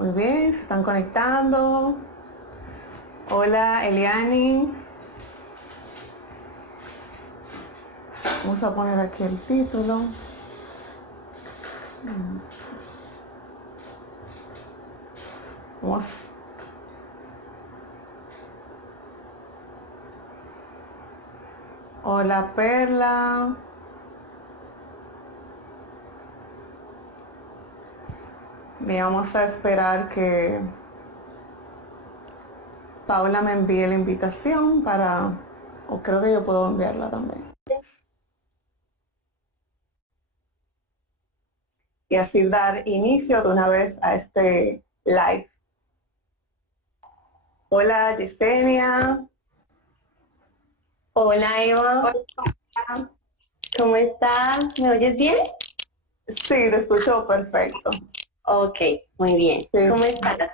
Muy bien, se están conectando. Hola, Eliani. Vamos a poner aquí el título. Vamos. Hola, Perla. Bien, vamos a esperar que Paula me envíe la invitación o creo que yo puedo enviarla también. Y así dar inicio de una vez a este live. Hola, Yesenia. Hola Eva, Hola. ¿cómo estás? ¿Me oyes bien? Sí, te escucho perfecto. Ok, muy bien. Sí. ¿Cómo estás?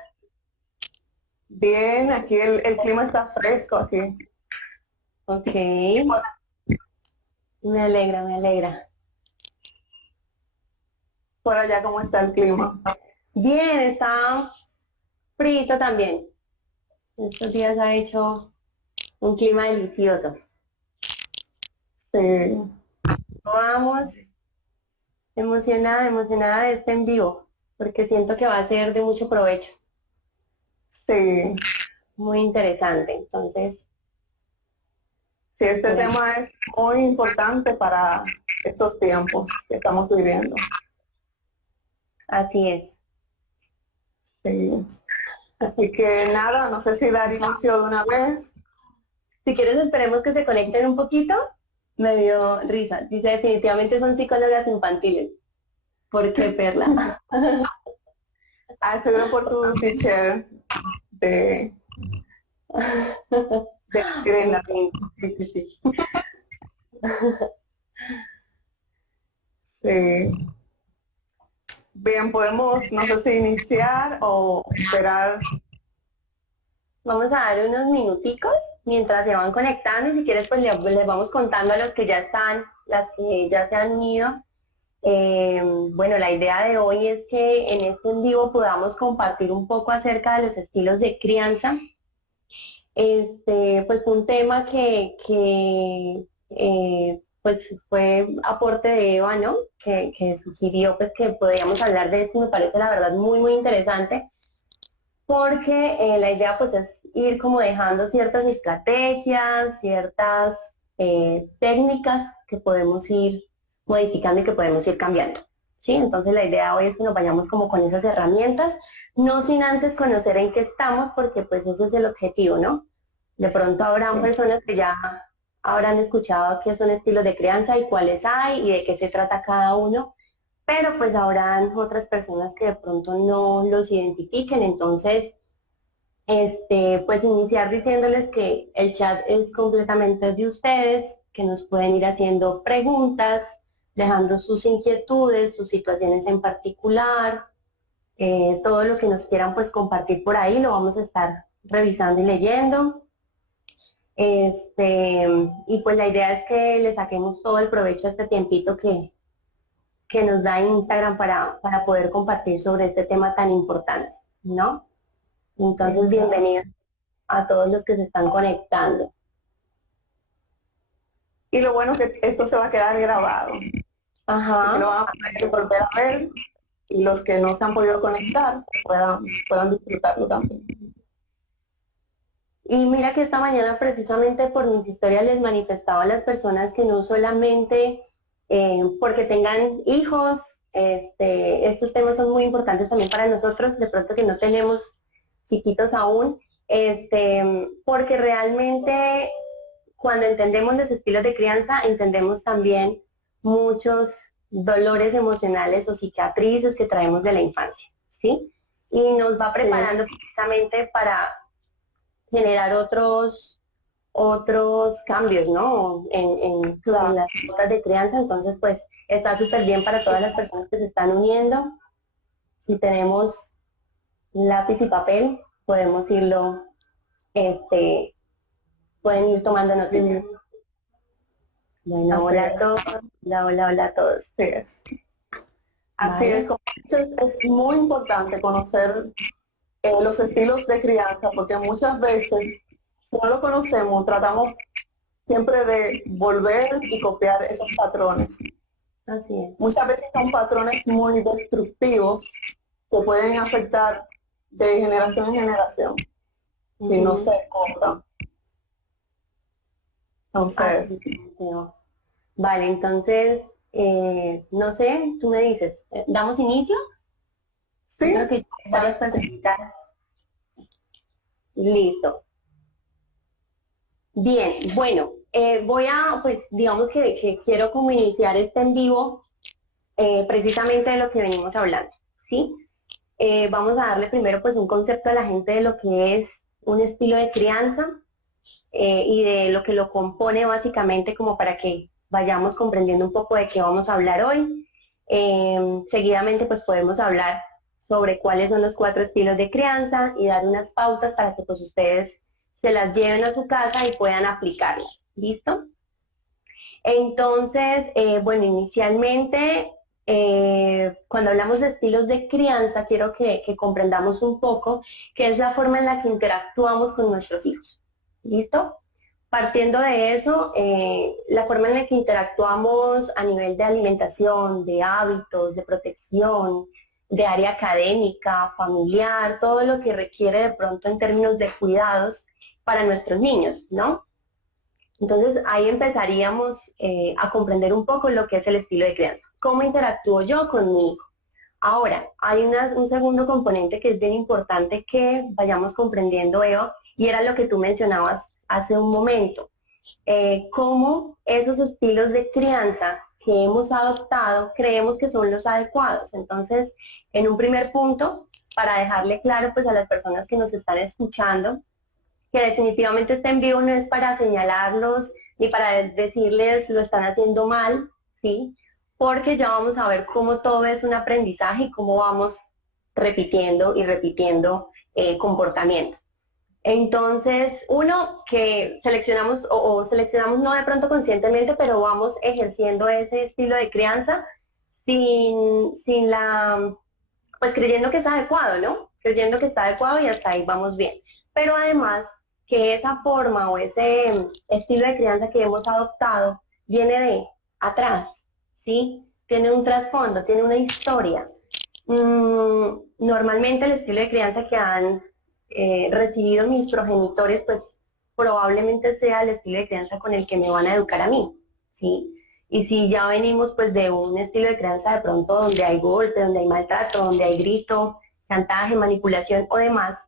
Bien, aquí el clima está fresco aquí. Ok, me alegra, me alegra. Por allá, ¿cómo está el clima? Bien, está frito también. Estos días ha hecho un clima delicioso. Sí, Vamos, emocionada de este en vivo, porque siento que va a ser de mucho provecho, sí, muy interesante. Entonces, sí, este por aquí. tema es muy importante para estos tiempos que estamos viviendo. Así es. Sí. Así que nada, no sé si dar inicio de una vez. Si quieres, esperemos que se conecten un poquito. Me dio risa. Dice, definitivamente son psicólogas infantiles. ¿Por qué, Perla? Seguro por tu teacher de, de Sirena. Sí, sí, sí, sí. Sí. Bien, podemos, no sé si iniciar o esperar. Vamos a dar unos minuticos mientras se van conectando y si quieres pues les vamos contando a los que ya están, las que ya se han unido. Bueno, la idea de hoy es que en este en vivo podamos compartir un poco acerca de los estilos de crianza. Pues fue un tema que pues fue aporte de Eva, ¿no? Que sugirió pues que podríamos hablar de esto y me parece la verdad muy, muy interesante porque la idea pues es ir como dejando ciertas estrategias, ciertas técnicas que podemos ir modificando y que podemos ir cambiando. ¿Sí? Entonces la idea hoy es que nos vayamos como con esas herramientas, no sin antes conocer en qué estamos, porque pues ese es el objetivo, ¿no? De pronto habrán personas que ya habrán escuchado qué son estilos de crianza y cuáles hay y de qué se trata cada uno, pero pues habrán otras personas que de pronto no los identifiquen, entonces pues iniciar diciéndoles que el chat es completamente de ustedes, que nos pueden ir haciendo preguntas, dejando sus inquietudes, sus situaciones en particular, todo lo que nos quieran pues compartir por ahí lo vamos a estar revisando y leyendo. Y pues la idea es que le saquemos todo el provecho a este tiempito que nos da Instagram para poder compartir sobre este tema tan importante, ¿no? Entonces, bienvenidos a todos los que se están conectando. Y lo bueno es que esto se va a quedar grabado. Así que lo Ajá. van a poder volver a ver y los que no se han podido conectar puedan disfrutarlo también. Y mira que esta mañana precisamente por mis historias les manifestaba a las personas que no solamente porque tengan hijos, estos temas son muy importantes también para nosotros, de pronto que no tenemos chiquitos aún, porque realmente cuando entendemos los estilos de crianza, entendemos también muchos dolores emocionales o cicatrices que traemos de la infancia, ¿sí? Y nos va preparando precisamente para generar otros cambios, ¿no? En las pautas de crianza, entonces pues está súper bien para todas las personas que se están uniendo. Si tenemos lápiz y papel, podemos irlo, pueden ir tomando noticias. Bueno, Así hola es. a todos, hola, hola, hola a todos. Así es. Así es, ¿vale? como dices, es muy importante conocer los estilos de crianza, porque muchas veces, si no lo conocemos, tratamos siempre de volver y copiar esos patrones. Así es. Muchas veces son patrones muy destructivos que pueden afectar de generación en generación si no se Ujú. cortan. Así Entonces, es, Mateo. Vale, entonces, no sé, tú me dices, ¿damos inicio? Yo creo sí, que varias personitas. Listo. Bien, bueno, pues digamos que quiero como iniciar este en vivo precisamente de lo que venimos hablando, ¿sí? Vamos a darle primero pues un concepto a la gente de lo que es un estilo de crianza y de lo que lo compone básicamente como para que vayamos comprendiendo un poco de qué vamos a hablar hoy. Seguidamente pues podemos hablar sobre cuáles son los 4 estilos de crianza y dar unas pautas para que pues ustedes se las lleven a su casa y puedan aplicarlas. ¿Listo? Entonces, bueno, inicialmente, cuando hablamos de estilos de crianza, quiero que comprendamos un poco qué es la forma en la que interactuamos con nuestros hijos. ¿Listo? Partiendo de eso, la forma en la que interactuamos a nivel de alimentación, de hábitos, de protección, de área académica, familiar, todo lo que requiere de pronto en términos de cuidados para nuestros niños, ¿no? Entonces ahí empezaríamos a comprender un poco lo que es el estilo de crianza. ¿Cómo interactúo yo con mi hijo? Ahora, hay un segundo componente que es bien importante que vayamos comprendiendo, Eva, y era lo que tú mencionabas hace un momento. Cómo esos estilos de crianza que hemos adoptado creemos que son los adecuados. Entonces, en un primer punto, para dejarle claro pues a las personas que nos están escuchando, que definitivamente este en vivo no es para señalarlos ni para decirles lo están haciendo mal, ¿sí? Porque ya vamos a ver cómo todo es un aprendizaje y cómo vamos repitiendo y repitiendo comportamientos. Entonces, uno que seleccionamos o seleccionamos no de pronto conscientemente, pero vamos ejerciendo ese estilo de crianza sin pues creyendo que es adecuado, ¿no? Creyendo que está adecuado y hasta ahí vamos bien. Pero además que esa forma o ese estilo de crianza que hemos adoptado viene de atrás, ¿sí? Tiene un trasfondo, tiene una historia. Normalmente el estilo de crianza que han recibido mis progenitores, pues probablemente sea el estilo de crianza con el que me van a educar a mí, ¿sí? Y si ya venimos pues de un estilo de crianza de pronto donde hay golpe, donde hay maltrato, donde hay grito, chantaje, manipulación o demás,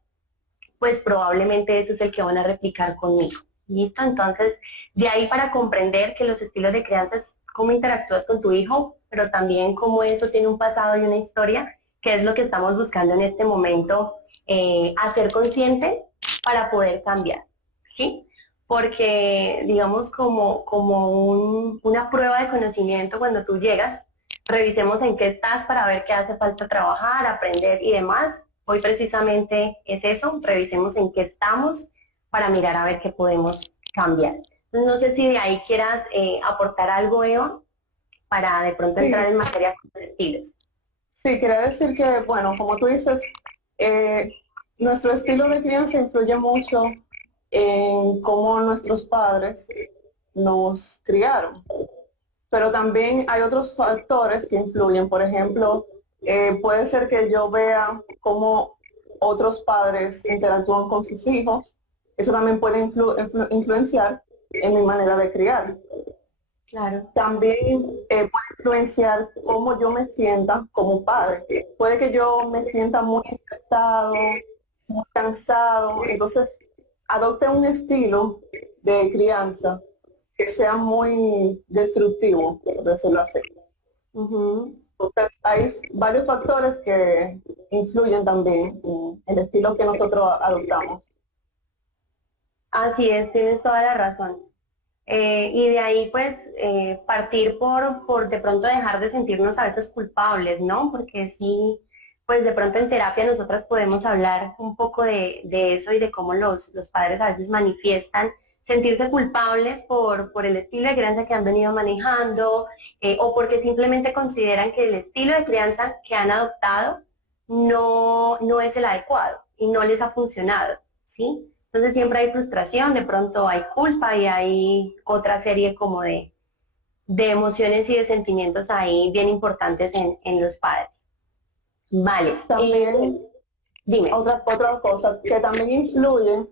pues probablemente ese es el que van a replicar conmigo. ¿Listo? Entonces, de ahí para comprender que los estilos de crianza es cómo interactúas con tu hijo, pero también cómo eso tiene un pasado y una historia, que es lo que estamos buscando en este momento, hacer consciente para poder cambiar, ¿sí? Porque, digamos, una prueba de conocimiento cuando tú llegas, revisemos en qué estás para ver qué hace falta trabajar, aprender y demás. Hoy precisamente es eso, revisemos en qué estamos para mirar a ver qué podemos cambiar. Entonces, no sé si de ahí quieras aportar algo, Eva, para de pronto entrar sí, en materia con los estilos. sí, quería decir que, bueno, como tú dices, eh, nuestro estilo de crianza influye mucho en cómo nuestros padres nos criaron. Pero también hay otros factores que influyen. Por ejemplo, puede ser que yo vea cómo otros padres interactúan con sus hijos. Eso también puede influenciar en mi manera de criar. Claro. También puede influenciar cómo yo me sienta como padre. Puede que yo me sienta muy estresado, muy cansado, entonces adopte un estilo de crianza que sea muy destructivo, por decirlo así. Ujú. Entonces, hay varios factores que influyen también en el estilo que nosotros adoptamos. Así es, tienes toda la razón. Y de ahí pues partir por de pronto dejar de sentirnos a veces culpables, ¿no? Porque sí, pues de pronto en terapia nosotras podemos hablar un poco de eso y de cómo los padres a veces manifiestan sentirse culpables por el estilo de crianza que han venido manejando, o porque simplemente consideran que el estilo de crianza que han adoptado no es el adecuado y no les ha funcionado, ¿sí? Entonces siempre hay frustración, de pronto hay culpa y hay otra serie como de emociones y de sentimientos ahí bien importantes en los padres. Vale. También, Dime. otra cosa que también influye,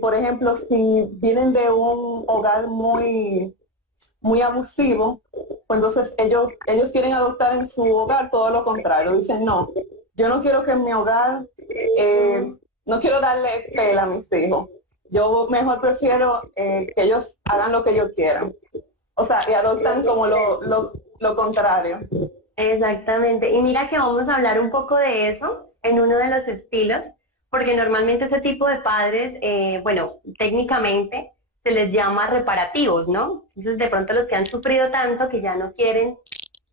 por ejemplo, si vienen de un hogar muy abusivo, pues entonces ellos quieren adoptar en su hogar todo lo contrario. Dicen, no, yo no quiero que en mi hogar, no quiero darle pela a mis hijos. Yo mejor prefiero que ellos hagan lo que ellos quieran. O sea, y adoptan como lo contrario. Exactamente. Y mira que vamos a hablar un poco de eso en uno de los estilos, porque normalmente ese tipo de padres, bueno, técnicamente se les llama reparativos, ¿no? Entonces de pronto los que han sufrido tanto que ya no quieren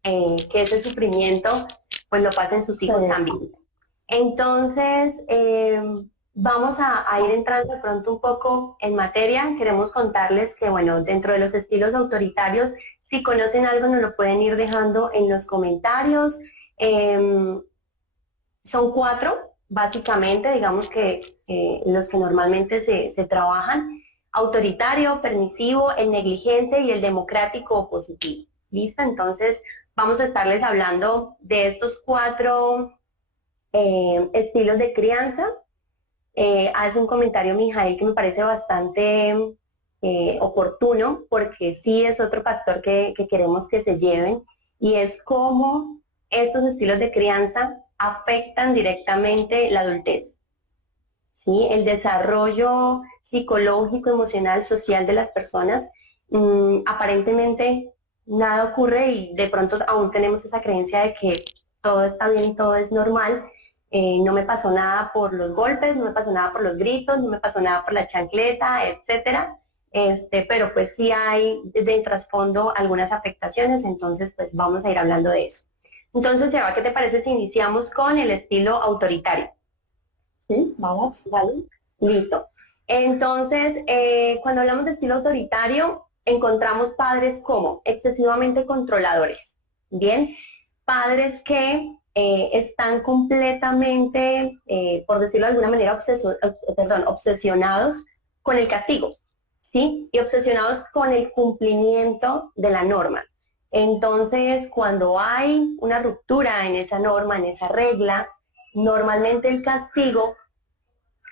que ese sufrimiento pues lo pasen sus hijos también. Entonces, vamos a ir entrando de pronto un poco en materia. Queremos contarles que, bueno, dentro de los estilos autoritarios, si conocen algo nos lo pueden ir dejando en los comentarios. Son 4, básicamente, digamos que los que normalmente se trabajan: autoritario, permisivo, el negligente y el democrático o positivo. ¿Listo? Entonces, vamos a estarles hablando de estos 4 estilos de crianza. Hace un comentario Mijael que me parece bastante oportuno, porque sí es otro factor que queremos que se lleven, y es cómo estos estilos de crianza afectan directamente la adultez, ¿sí? El desarrollo psicológico, emocional, social de las personas. Aparentemente nada ocurre y de pronto aún tenemos esa creencia de que todo está bien y todo es normal. No me pasó nada por los golpes, no me pasó nada por los gritos, no me pasó nada por la chancleta, etcétera. Pero pues sí hay de trasfondo algunas afectaciones, entonces pues vamos a ir hablando de eso. Entonces, Eva, ¿qué te parece si iniciamos con el estilo autoritario? Sí, vamos. ¿Vale? Listo. Entonces, cuando hablamos de estilo autoritario, encontramos padres como excesivamente controladores, ¿bien? Padres que están completamente, por decirlo de alguna manera, obsesionados con el castigo, ¿sí? Y obsesionados con el cumplimiento de la norma. Entonces, cuando hay una ruptura en esa norma, en esa regla, normalmente el castigo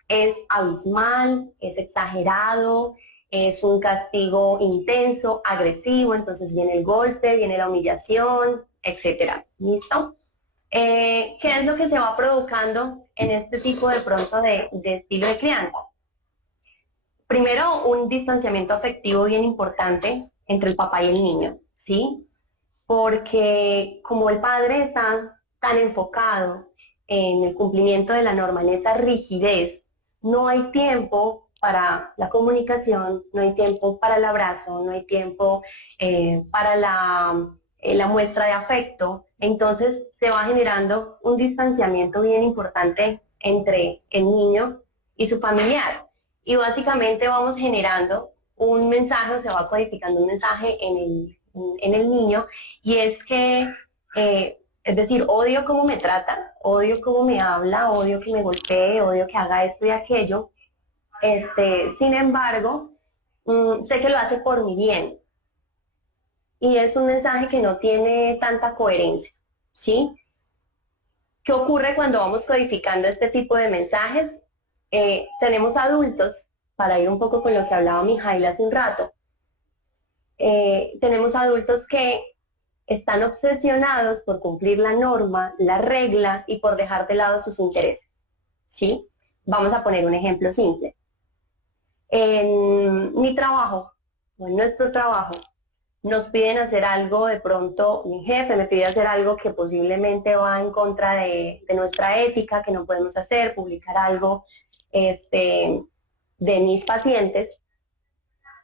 es abismal, es exagerado, es un castigo intenso, agresivo, entonces viene el golpe, viene la humillación, etcétera. ¿Listo? ¿Qué es lo que se va provocando en este tipo de pronto de estilo de crianza? Primero, un distanciamiento afectivo bien importante entre el papá y el niño, ¿sí? Porque como el padre está tan enfocado en el cumplimiento de la norma, en esa rigidez, no hay tiempo para la comunicación, no hay tiempo para el abrazo, no hay tiempo para la muestra de afecto. Entonces se va generando un distanciamiento bien importante entre el niño y su familiar. Y básicamente vamos generando un mensaje, o se va codificando un mensaje en el niño, y es que, es decir, odio cómo me trata, odio cómo me habla, odio que me golpee, odio que haga esto y aquello. Sin embargo, sé que lo hace por mi bien. Y es un mensaje que no tiene tanta coherencia, ¿sí? ¿Qué ocurre cuando vamos codificando este tipo de mensajes? Tenemos adultos, para ir un poco con lo que hablaba Mijail hace un rato, tenemos adultos que están obsesionados por cumplir la norma, la regla y por dejar de lado sus intereses, ¿sí? Vamos a poner un ejemplo simple. En mi trabajo, o en nuestro trabajo, nos piden hacer algo, de pronto mi jefe me pide hacer algo que posiblemente va en contra de nuestra ética, que no podemos hacer, publicar algo de mis pacientes,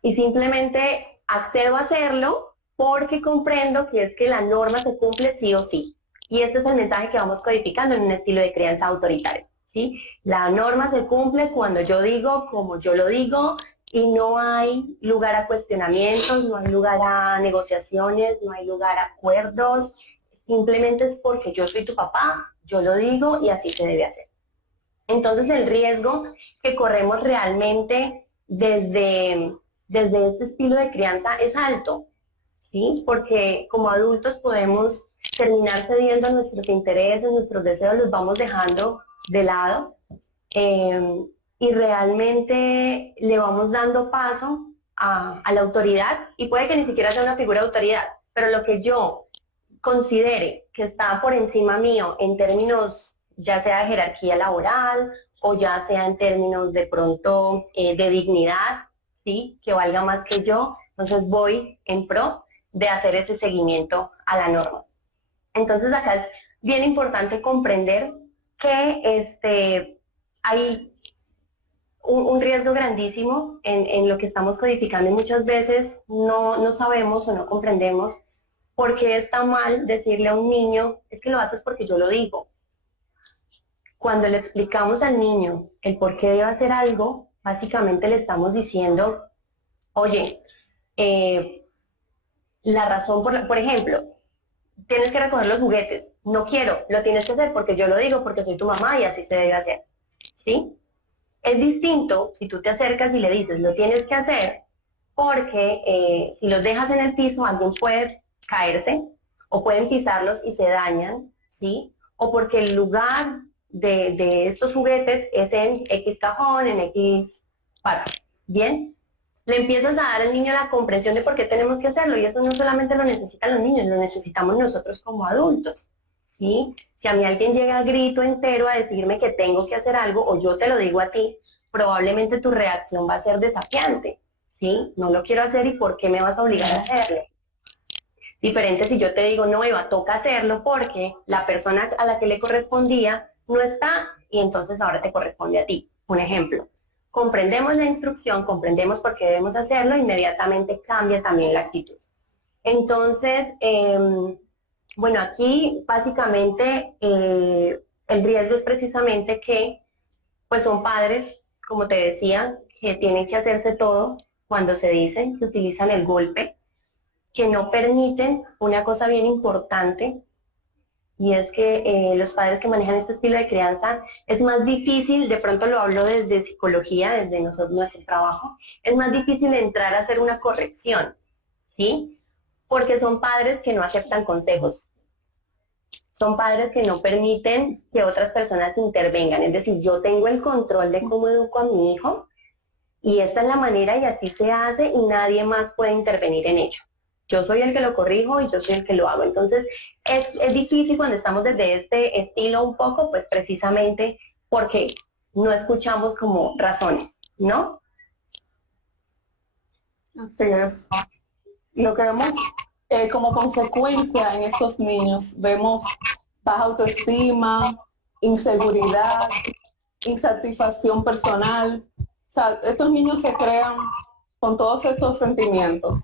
y simplemente accedo a hacerlo porque comprendo que es que la norma se cumple sí o sí. Y este es el mensaje que vamos codificando en un estilo de crianza autoritario, ¿sí? La norma se cumple cuando yo digo, como yo lo digo, y no hay lugar a cuestionamientos, no hay lugar a negociaciones, no hay lugar a acuerdos, simplemente es porque yo soy tu papá, yo lo digo y así se debe hacer. Entonces el riesgo que corremos realmente desde este estilo de crianza es alto, ¿sí? Porque como adultos podemos terminar cediendo a nuestros intereses, nuestros deseos, los vamos dejando de lado y realmente le vamos dando paso a la autoridad, y puede que ni siquiera sea una figura de autoridad, pero lo que yo considere que está por encima mío en términos ya sea de jerarquía laboral o ya sea en términos de pronto de dignidad, ¿sí? Que valga más que yo, entonces voy en pro de hacer ese seguimiento a la norma. Entonces acá es bien importante comprender que hay un riesgo grandísimo en lo que estamos codificando, y muchas veces no sabemos o no comprendemos por qué está mal decirle a un niño, es que lo haces porque yo lo digo. Cuando le explicamos al niño el por qué debe hacer algo, básicamente le estamos diciendo, oye, la razón por ejemplo, tienes que recoger los juguetes. No quiero, lo tienes que hacer porque yo lo digo, porque soy tu mamá y así se debe hacer. ¿Sí? Es distinto si tú te acercas y le dices, lo tienes que hacer, porque si los dejas en el piso, alguien puede caerse o pueden pisarlos y se dañan, ¿sí? O porque el lugar de estos juguetes es en X cajón, en X parte. ¿Bien? Le empiezas a dar al niño la comprensión de por qué tenemos que hacerlo, y eso no solamente lo necesitan los niños, lo necesitamos nosotros como adultos, ¿sí? Si a mí alguien llega a grito entero a decirme que tengo que hacer algo, o yo te lo digo a ti, probablemente tu reacción va a ser desafiante, ¿sí? No lo quiero hacer y ¿por qué me vas a obligar a hacerlo? Diferente si yo te digo, no, Eva, toca hacerlo porque la persona a la que le correspondía no está y entonces ahora te corresponde a ti. Un ejemplo. Comprendemos la instrucción, comprendemos por qué debemos hacerlo, inmediatamente cambia también la actitud. Entonces, bueno, aquí básicamente el riesgo es precisamente que pues son padres, como te decía, que tienen que hacerse todo cuando se dicen, que utilizan el golpe, que no permiten una cosa bien importante, y es que los padres que manejan este estilo de crianza es más difícil, de pronto lo hablo desde psicología, desde nuestro trabajo, es más difícil entrar a hacer una corrección, ¿sí? Porque son padres que no aceptan consejos, son padres que no permiten que otras personas intervengan, es decir, yo tengo el control de cómo educo a mi hijo y esta es la manera y así se hace y nadie más puede intervenir en ello. Yo soy el que lo corrijo y yo soy el que lo hago. Entonces, es difícil cuando estamos desde este estilo un poco, pues precisamente porque no escuchamos como razones, ¿no? Así es. Lo que vemos como consecuencia en estos niños, vemos baja autoestima, inseguridad, insatisfacción personal. O sea, estos niños se crean con todos estos sentimientos.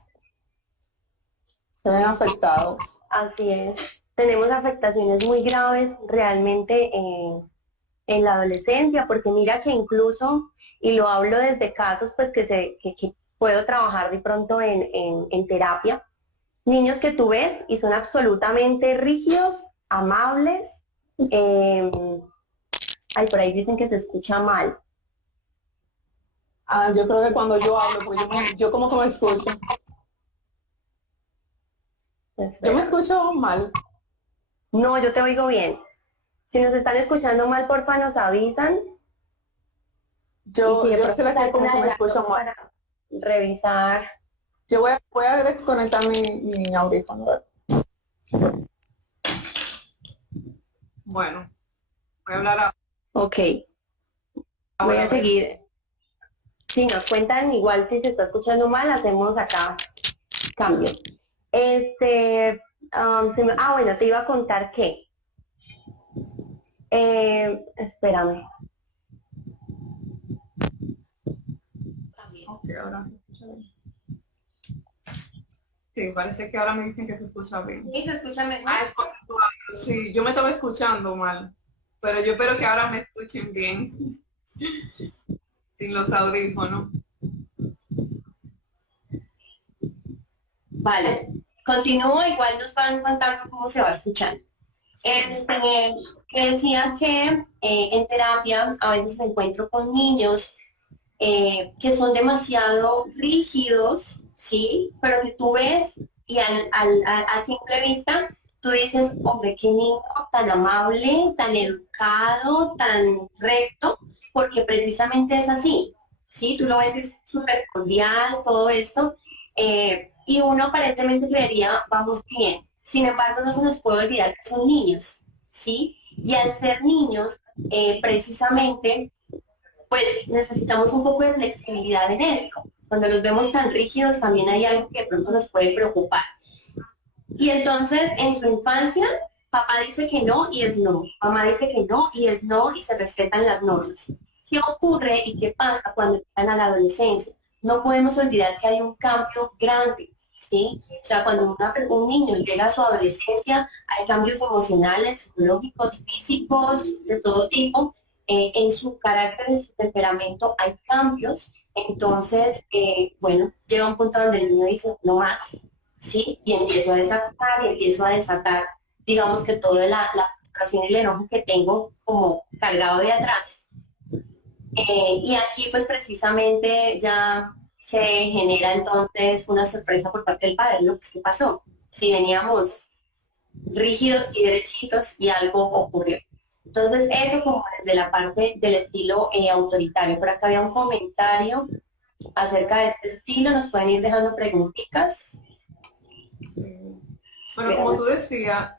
Se ven afectados. Así es. Tenemos afectaciones muy graves realmente en la adolescencia, porque mira que incluso, y lo hablo desde casos pues que puedo trabajar de pronto en terapia, niños que tú ves y son absolutamente rígidos, amables, ay, por ahí dicen que se escucha mal. Ah, yo creo que cuando yo hablo, porque yo como que me escucho. Yo me escucho mal. No, yo te oigo bien. Si nos están escuchando mal, porfa, nos avisan. Yo Y si sé la que como que me escucho mal. para revisar. Yo voy a desconectar mi audífono. Bueno, voy a hablar ahora. Ok. Voy a seguir. Si nos cuentan, igual si se está escuchando mal, hacemos acá cambio. Bueno, te iba a contar que. Espérame. Ok, ahora se escucha bien. Sí, parece que ahora me dicen que se escucha bien. ¿Sí se escucha mejor? Sí, yo me estaba escuchando mal, pero yo espero que ahora me escuchen bien. Sin los audífonos. Vale, continúo, igual nos van contando cómo se va escuchando. Que decía que en terapia a veces me encuentro con niños que son demasiado rígidos, ¿sí? Pero que tú ves y a simple vista tú dices, hombre, qué niño tan amable, tan educado, tan recto, porque precisamente es así, ¿sí? Tú lo ves, es súper cordial, todo esto, y uno aparentemente creería, vamos bien. Sin embargo, no se nos puede olvidar que son niños, ¿sí? Y al ser niños, precisamente, pues necesitamos un poco de flexibilidad en esto. Cuando los vemos tan rígidos, también hay algo que de pronto nos puede preocupar. Y entonces, en su infancia, papá dice que no y es no. Mamá dice que no y es no y se respetan las normas. ¿Qué ocurre y qué pasa cuando llegan a la adolescencia? No podemos olvidar que hay un cambio grande, ¿sí? O sea, cuando un niño llega a su adolescencia, hay cambios emocionales, psicológicos, físicos, de todo tipo. En su carácter, en su temperamento, hay cambios. Entonces, bueno, llega un punto donde el niño dice, no más, ¿sí? Y empiezo a desatar y empiezo a desatar, digamos que toda la frustración y el enojo que tengo como cargado de atrás. Y aquí pues precisamente ya se genera entonces una sorpresa por parte del padre, ¿no? Pues, ¿qué pasó? Si veníamos rígidos y derechitos y algo ocurrió. Entonces eso como desde la parte del estilo autoritario. Por acá había un comentario acerca de este estilo, nos pueden ir dejando preguntitas. Sí. Bueno, como tú decías,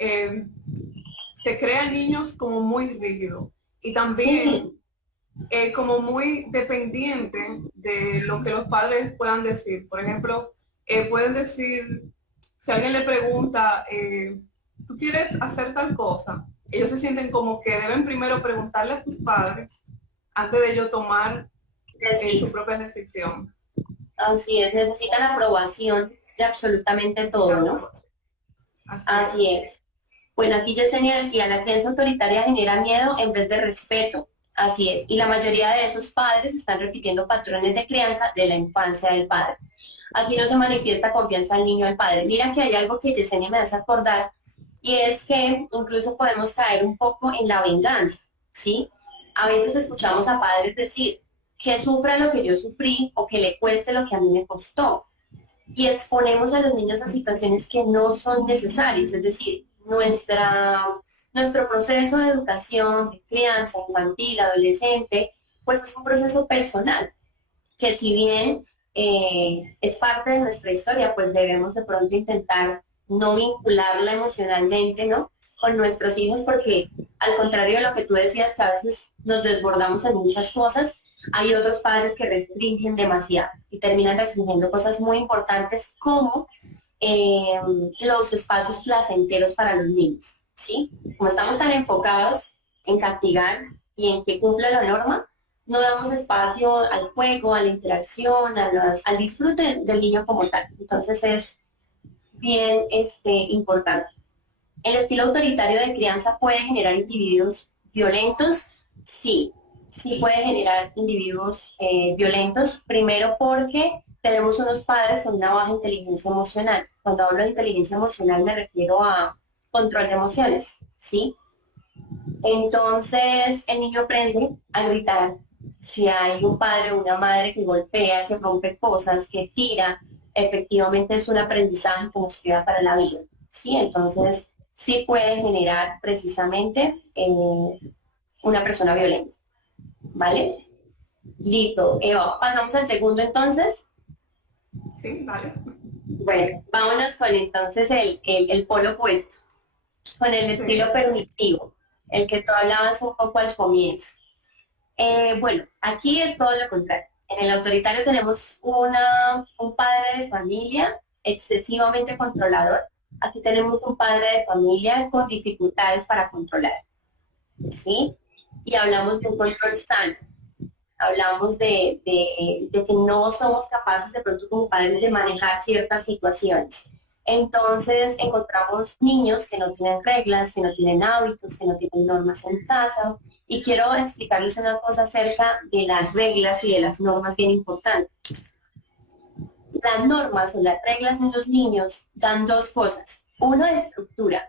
se crean niños como muy rígidos y también como muy dependiente de lo que los padres puedan decir. Por ejemplo, pueden decir, si alguien le pregunta, ¿tú quieres hacer tal cosa? Ellos se sienten como que deben primero preguntarle a sus padres antes de ellos tomar su propia decisión. Así es, necesitan aprobación de absolutamente todo, ¿no? Así es. Bueno, aquí Yesenia decía, la crianza autoritaria genera miedo en vez de respeto. Así es. Y la mayoría de esos padres están repitiendo patrones de crianza de la infancia del padre. Aquí no se manifiesta confianza al niño al padre. Mira que hay algo que Yesenia me hace acordar, y es que incluso podemos caer un poco en la venganza, ¿sí? A veces escuchamos a padres decir que sufra lo que yo sufrí o que le cueste lo que a mí me costó. Y exponemos a los niños a situaciones que no son necesarias, es decir, nuestro proceso de educación, de crianza infantil, adolescente, pues es un proceso personal, que si bien es parte de nuestra historia, pues debemos de pronto intentar no vincularla emocionalmente, ¿no? Con nuestros hijos, porque al contrario de lo que tú decías, que a veces nos desbordamos en muchas cosas, hay otros padres que restringen demasiado y terminan restringiendo cosas muy importantes como los espacios placenteros para los niños, ¿sí? Como estamos tan enfocados en castigar y en que cumpla la norma, no damos espacio al juego, a la interacción, al disfrute del niño como tal. Entonces es bien importante. ¿El estilo autoritario de crianza puede generar individuos violentos? Sí, sí puede generar individuos violentos, primero porque tenemos unos padres con una baja inteligencia emocional. Cuando hablo de inteligencia emocional me refiero a control de emociones, ¿sí? Entonces el niño aprende a gritar. Si hay un padre o una madre que golpea, que rompe cosas, que tira, efectivamente es un aprendizaje que nos queda para la vida, ¿sí? Entonces sí puede generar precisamente una persona violenta, ¿vale? Listo. Eva, pasamos al segundo entonces. Sí, vale. Bueno, vámonos con entonces el polo opuesto, con el estilo permisivo, el que tú hablabas un poco al comienzo. Bueno, aquí es todo lo contrario. En el autoritario tenemos un padre de familia excesivamente controlador. Aquí tenemos un padre de familia con dificultades para controlar, ¿sí? Y hablamos de un control sano. Hablamos de que no somos capaces de pronto como padres de manejar ciertas situaciones. Entonces encontramos niños que no tienen reglas, que no tienen hábitos, que no tienen normas en casa. Y quiero explicarles una cosa acerca de las reglas y de las normas bien importantes. las normas o las reglas en los niños dan dos cosas. Uno, estructura,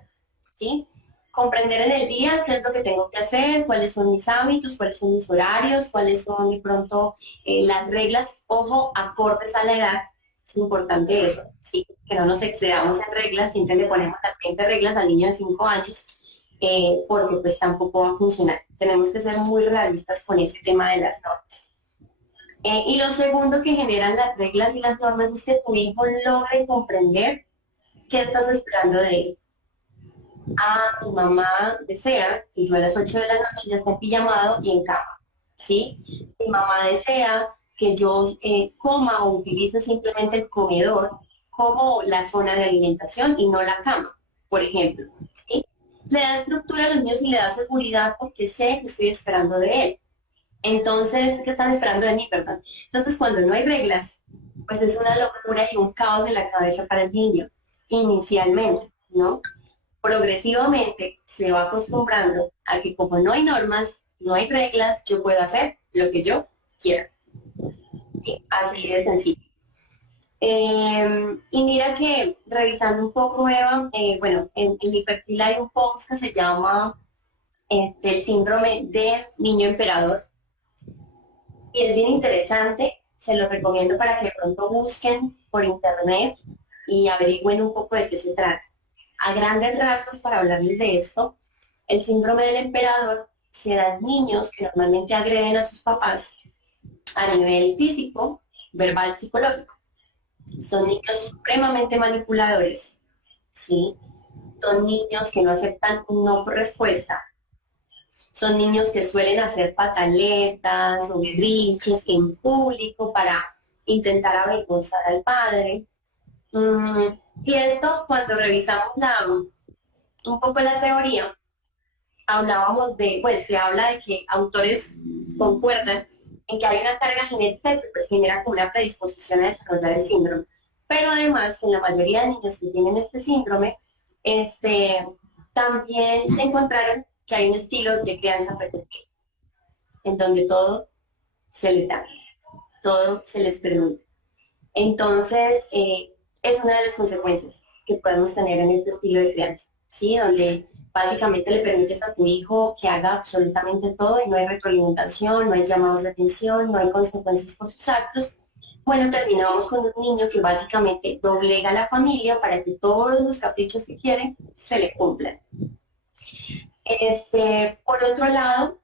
¿sí? Comprender en el día qué es lo que tengo que hacer, cuáles son mis hábitos, cuáles son mis horarios, cuáles son de pronto las reglas, ojo, acordes a la edad. Es importante eso, ¿sí? Que no nos excedamos en reglas, siempre le ponemos las 20 reglas al niño de 5 años, porque pues tampoco va a funcionar. Tenemos que ser muy realistas con ese tema de las normas. Y lo segundo que generan las reglas y las normas es que tu hijo logre comprender qué estás esperando de él. Ah, mi mamá desea que yo a las 8 de la noche ya esté pijamado y en cama, ¿sí? Mi mamá desea que yo coma o utilice simplemente el comedor como la zona de alimentación y no la cama, por ejemplo, ¿sí? Le da estructura a los niños y le da seguridad porque sé que estoy esperando de él. Entonces, ¿qué están esperando de mí, perdón? Entonces, cuando no hay reglas, pues es una locura y un caos en la cabeza para el niño, inicialmente, ¿no? Progresivamente se va acostumbrando a que como no hay normas, no hay reglas, yo puedo hacer lo que yo quiera. ¿Sí? Así de sencillo. Y mira que revisando un poco, Eva, bueno, en mi perfil hay un post que se llama el síndrome del niño emperador. Y es bien interesante, se lo recomiendo para que de pronto busquen por internet y averigüen un poco de qué se trata. A grandes rasgos, para hablarles de esto, el síndrome del emperador se da en niños que normalmente agreden a sus papás a nivel físico, verbal, psicológico. Son niños supremamente manipuladores, ¿sí? Son niños que no aceptan un no por respuesta. Son niños que suelen hacer pataletas o berrinches en público para intentar avergonzar al padre. Y esto, cuando revisamos un poco la teoría, hablábamos de, pues se habla de que autores concuerdan en que hay una carga genética que pues, genera como una predisposición a desarrollar el síndrome. Pero además, en la mayoría de niños que tienen este síndrome, también se encontraron que hay un estilo de crianza repetitiva, en donde todo se les da, todo se les permite. Entonces, es una de las consecuencias que podemos tener en este estilo de crianza, ¿sí? Donde básicamente le permites a tu hijo que haga absolutamente todo y no hay retroalimentación, no hay llamados de atención, no hay consecuencias por sus actos. Bueno, terminamos con un niño que básicamente doblega a la familia para que todos los caprichos que quieren se le cumplan. Por otro lado,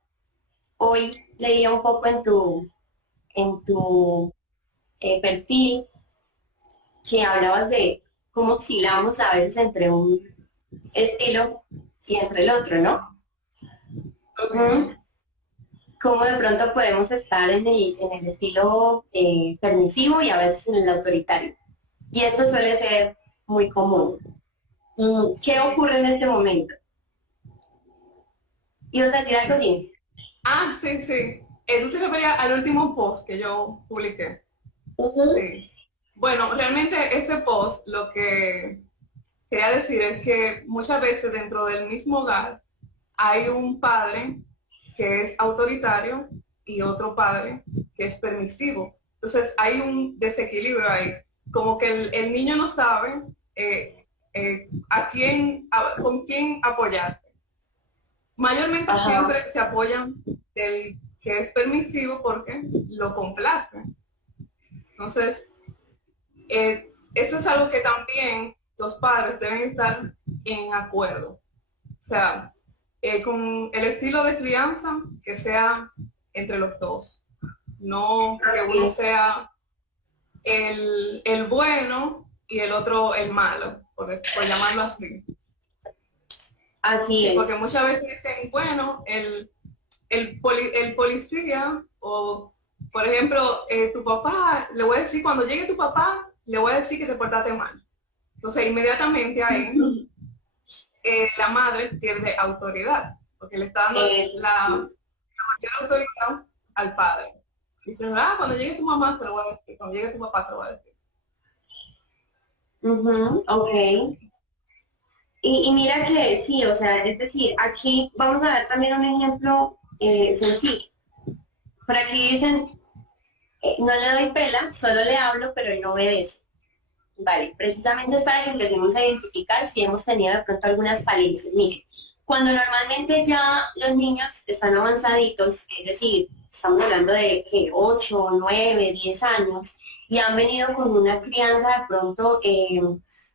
hoy leía un poco en tu perfil que hablabas de cómo oscilamos a veces entre un estilo y entre el otro, ¿no? Cómo de pronto podemos estar en el estilo permisivo y a veces en el autoritario. Y esto suele ser muy común. ¿Qué ocurre en este momento? ¿Ibas a decir algo, Jim? Ah, sí, sí. Eso se refería al último post que yo publiqué. Sí. Bueno, realmente ese post lo que quería decir es que muchas veces dentro del mismo hogar hay un padre que es autoritario y otro padre que es permisivo. Entonces hay un desequilibrio ahí, como que el niño no sabe con quién apoyarse. Mayormente siempre se apoyan del que es permisivo porque lo complace. Entonces, eso es algo que también los padres deben estar en acuerdo. O sea, con el estilo de crianza que sea entre los dos. No que uno sea el bueno y el otro el malo, por llamarlo así. Así es. Porque muchas veces dicen, bueno, el policía o, por ejemplo, tu papá, le voy a decir, cuando llegue tu papá, le voy a decir que te portaste mal. Entonces, inmediatamente ahí la madre pierde autoridad, porque le está dando la mayor autoridad al padre. Dice, cuando llegue tu mamá se lo voy a decir, cuando llegue tu papá se lo voy a decir. Ok. Y mira que sí, o sea, es decir, aquí vamos a ver también un ejemplo sencillo. Por aquí dicen, No le doy pela, solo le hablo, pero él no obedece. Vale, precisamente es para que empecemos a identificar si hemos tenido de pronto algunas falencias. Mire, cuando normalmente ya los niños están avanzaditos, es decir, estamos hablando de que 8, 9, 10 años, y han venido con una crianza de pronto,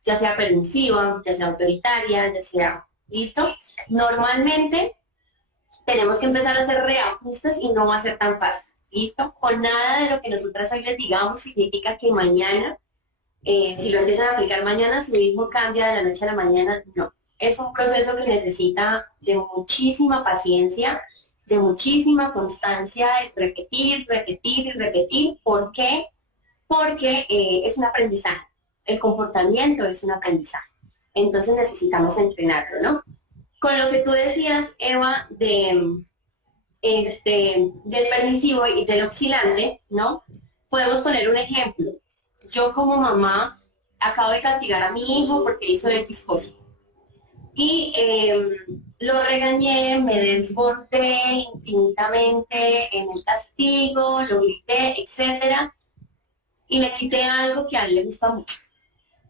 ya sea permisiva, ya sea autoritaria, ya sea, ¿listo? Normalmente tenemos que empezar a hacer reajustes y no va a ser tan fácil, ¿listo? Con nada de lo que nosotras hoy les digamos significa que mañana, si lo empiezan a aplicar mañana, su hijo cambia de la noche a la mañana, no. Es un proceso que necesita de muchísima paciencia, de muchísima constancia, de repetir, repetir y repetir. ¿Por qué? Porque es un aprendizaje. El comportamiento es un aprendizaje. Entonces necesitamos entrenarlo, ¿no? Con lo que tú decías, Eva, del permisivo y del oscilante, ¿no? Podemos poner un ejemplo. Yo como mamá acabo de castigar a mi hijo porque hizo X cosa. Y lo regañé, me desbordé infinitamente en el castigo, lo grité, etcétera, y le quité algo que a él le gusta mucho.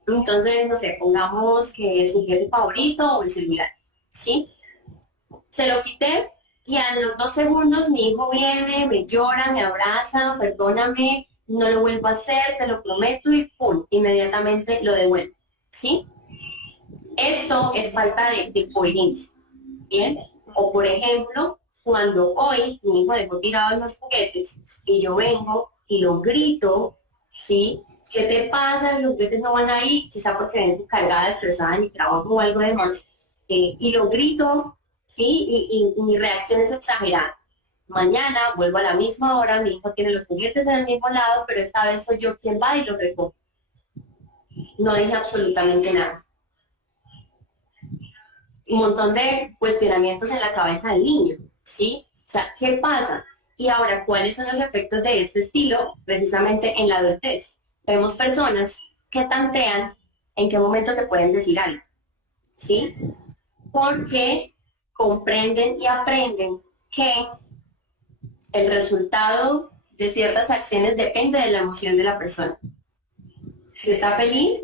Entonces, no sé, pongamos que es mi juguete favorito o el celular, ¿sí? Se lo quité y a los 2 segundos mi hijo viene, me llora, me abraza, perdóname, no lo vuelvo a hacer, te lo prometo y ¡pum! Inmediatamente lo devuelvo, ¿sí? Esto es falta de coherencia, ¿bien? O por ejemplo, cuando hoy mi hijo dejó tirados los juguetes y yo vengo y lo grito, ¿sí? ¿Qué te pasa? Los juguetes no van ahí, quizá porque vengo cargada, estresada en mi trabajo o algo de más, y lo grito, ¿sí? Y mi reacción es exagerada. Mañana vuelvo a la misma hora, mi hijo tiene los juguetes en el mismo lado, pero esta vez soy yo quien va y lo recoge. No dije absolutamente nada. Un montón de cuestionamientos en la cabeza del niño, ¿sí? O sea, ¿qué pasa? Y ahora, ¿cuáles son los efectos de este estilo precisamente en la adultez? Vemos personas que tantean en qué momento te pueden decir algo, ¿sí? Porque comprenden y aprenden que el resultado de ciertas acciones depende de la emoción de la persona. Si está feliz,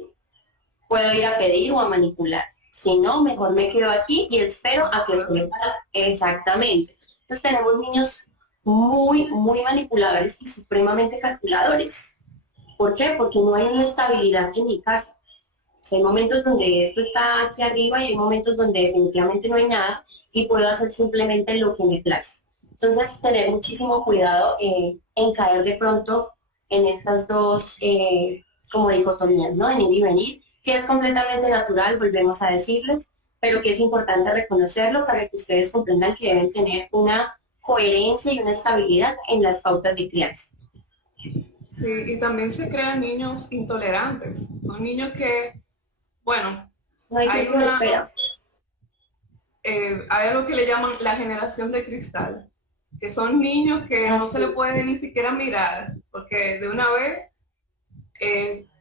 puedo ir a pedir o a manipular. Si no, mejor me quedo aquí y espero a que se me pase exactamente. Entonces tenemos niños muy, muy manipuladores y supremamente calculadores. ¿Por qué? Porque no hay una estabilidad en mi casa. Hay momentos donde esto está aquí arriba y hay momentos donde definitivamente no hay nada y puedo hacer simplemente lo que me place. Entonces, tener muchísimo cuidado en caer de pronto en estas dos como dicotomías, ¿no? En ir y venir, que es completamente natural, volvemos a decirles, pero que es importante reconocerlo para que ustedes comprendan que deben tener una coherencia y una estabilidad en las pautas de crianza. Sí, y también se crean niños intolerantes, son niños que, bueno, No hay tiempo de espera. Hay algo que le llaman la generación de cristal, que son niños que no se le puede ni siquiera mirar, porque de una vez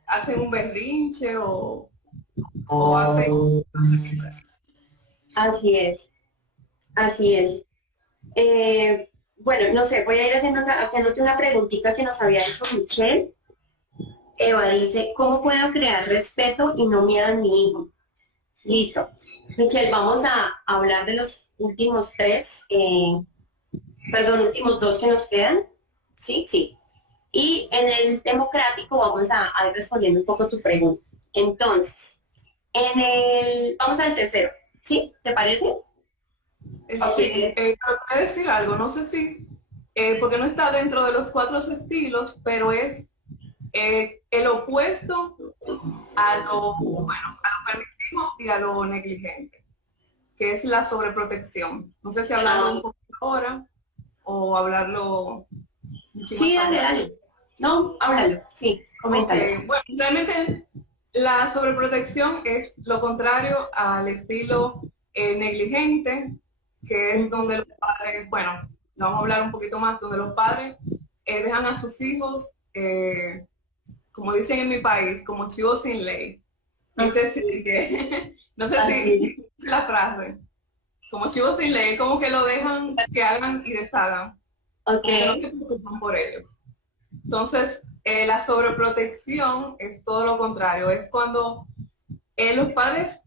hacen un berrinche o hacen... Así es, así es. Bueno, no sé, voy a ir haciendo acá, anoté una preguntita que nos había hecho Michelle. Eva dice, ¿cómo puedo crear respeto y no miedo en mi hijo? Listo. Michelle, vamos a hablar de los últimos últimos 2 que nos quedan. Sí, sí. Y en el democrático vamos a ir respondiendo un poco tu pregunta. Entonces, vamos al tercero. ¿Sí? ¿Te parece? Sí, voy decir algo, no sé si, porque no está dentro de los 4 estilos, pero es el opuesto a lo permisivo y a lo negligente, que es la sobreprotección. No sé si hablarlo un poquito ahora o hablarlo mucho Sí, más dale. No, háblalo, sí, coméntalo. Okay. Bueno, realmente la sobreprotección es lo contrario al estilo negligente, que es donde los padres, bueno, vamos a hablar un poquito más, donde los padres dejan a sus hijos, como dicen en mi país, como chivos sin ley. Es decir, que, no sé si la frase, como chivos sin ley, como que lo dejan que hagan y deshagan, como que no se preocupan por ellos. Entonces, la sobreprotección es todo lo contrario, es cuando los padres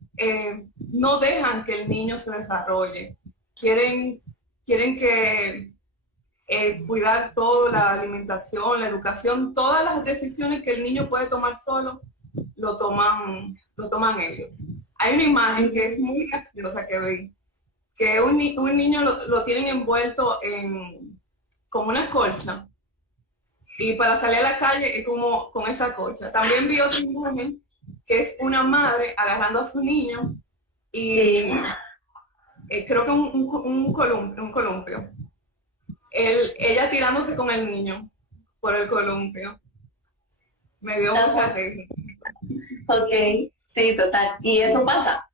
no dejan que el niño se desarrolle, quieren que cuidar todo, la alimentación, la educación, todas las decisiones que el niño puede tomar solo, lo toman ellos. Hay una imagen que es muy graciosa que vi, que un niño lo tienen envuelto en como una colcha, y para salir a la calle es como con esa colcha. También vi otra imagen que es una madre agarrando a su niño y Sí. creo que un columpio. Ella tirándose con el niño por el columpio. Me dio mucha risa. Ok, sí, total. Y eso pasa.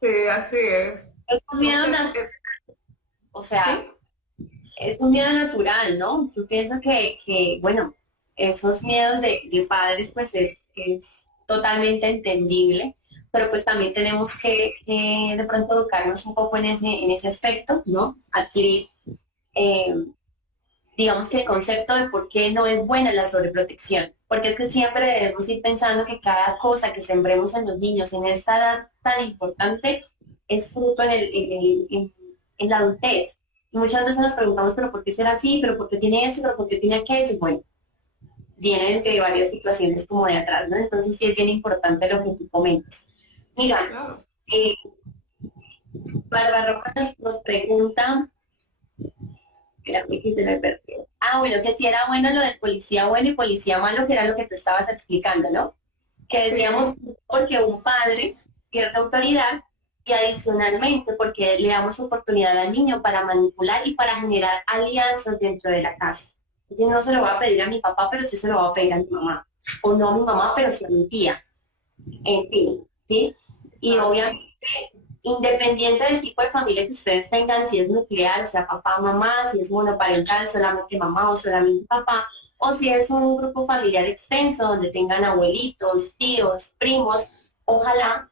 Sí, así es. Es un miedo Entonces, o sea, ¿sí? es un miedo natural, ¿no? Yo pienso que bueno, esos miedos de padres pues es totalmente entendible, pero pues también tenemos que de pronto educarnos un poco en ese aspecto, ¿no? Adquirir, eh, digamos que el concepto de por qué no es buena la sobreprotección, porque es que siempre debemos ir pensando que cada cosa que sembremos en los niños en esta edad tan importante es fruto en la adultez. Y muchas veces nos preguntamos, pero ¿por qué será así? ¿Pero por qué tiene eso? ¿Pero por qué tiene aquello? Y bueno, vienen de varias situaciones como de atrás, ¿no? Entonces sí es bien importante lo que tú comentas. Mira, Claro. eh, Barbarroja nos pregunta, espérame que se me perdió. Ah, bueno, que si era bueno lo del policía bueno y policía malo, que era lo que tú estabas explicando, ¿no? Que decíamos Sí, porque un padre pierde autoridad y adicionalmente porque le damos oportunidad al niño para manipular y para generar alianzas dentro de la casa. Entonces no se lo voy a pedir a mi papá, pero sí se lo voy a pedir a mi mamá. O no a mi mamá, pero sí a mi tía. En fin, ¿sí? Y obviamente, independiente del tipo de familia que ustedes tengan, si es nuclear, o sea, papá, mamá, si es monoparental, solamente mamá o solamente papá, o si es un grupo familiar extenso donde tengan abuelitos, tíos, primos, ojalá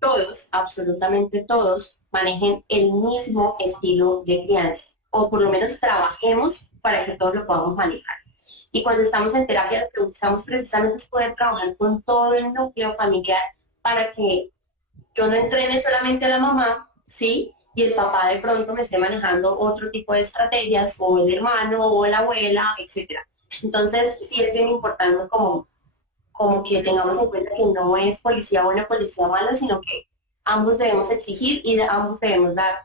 todos, absolutamente todos, manejen el mismo estilo de crianza, o por lo menos trabajemos para que todos lo podamos manejar. Y cuando estamos en terapia, lo que buscamos precisamente es poder trabajar con todo el núcleo familiar para que yo no entrene solamente a la mamá, ¿sí? Y el papá de pronto me esté manejando otro tipo de estrategias, o el hermano, o la abuela, etcétera. Entonces, sí es bien importante como que tengamos en cuenta que no es policía bueno, policía malo, sino que ambos debemos exigir y ambos debemos dar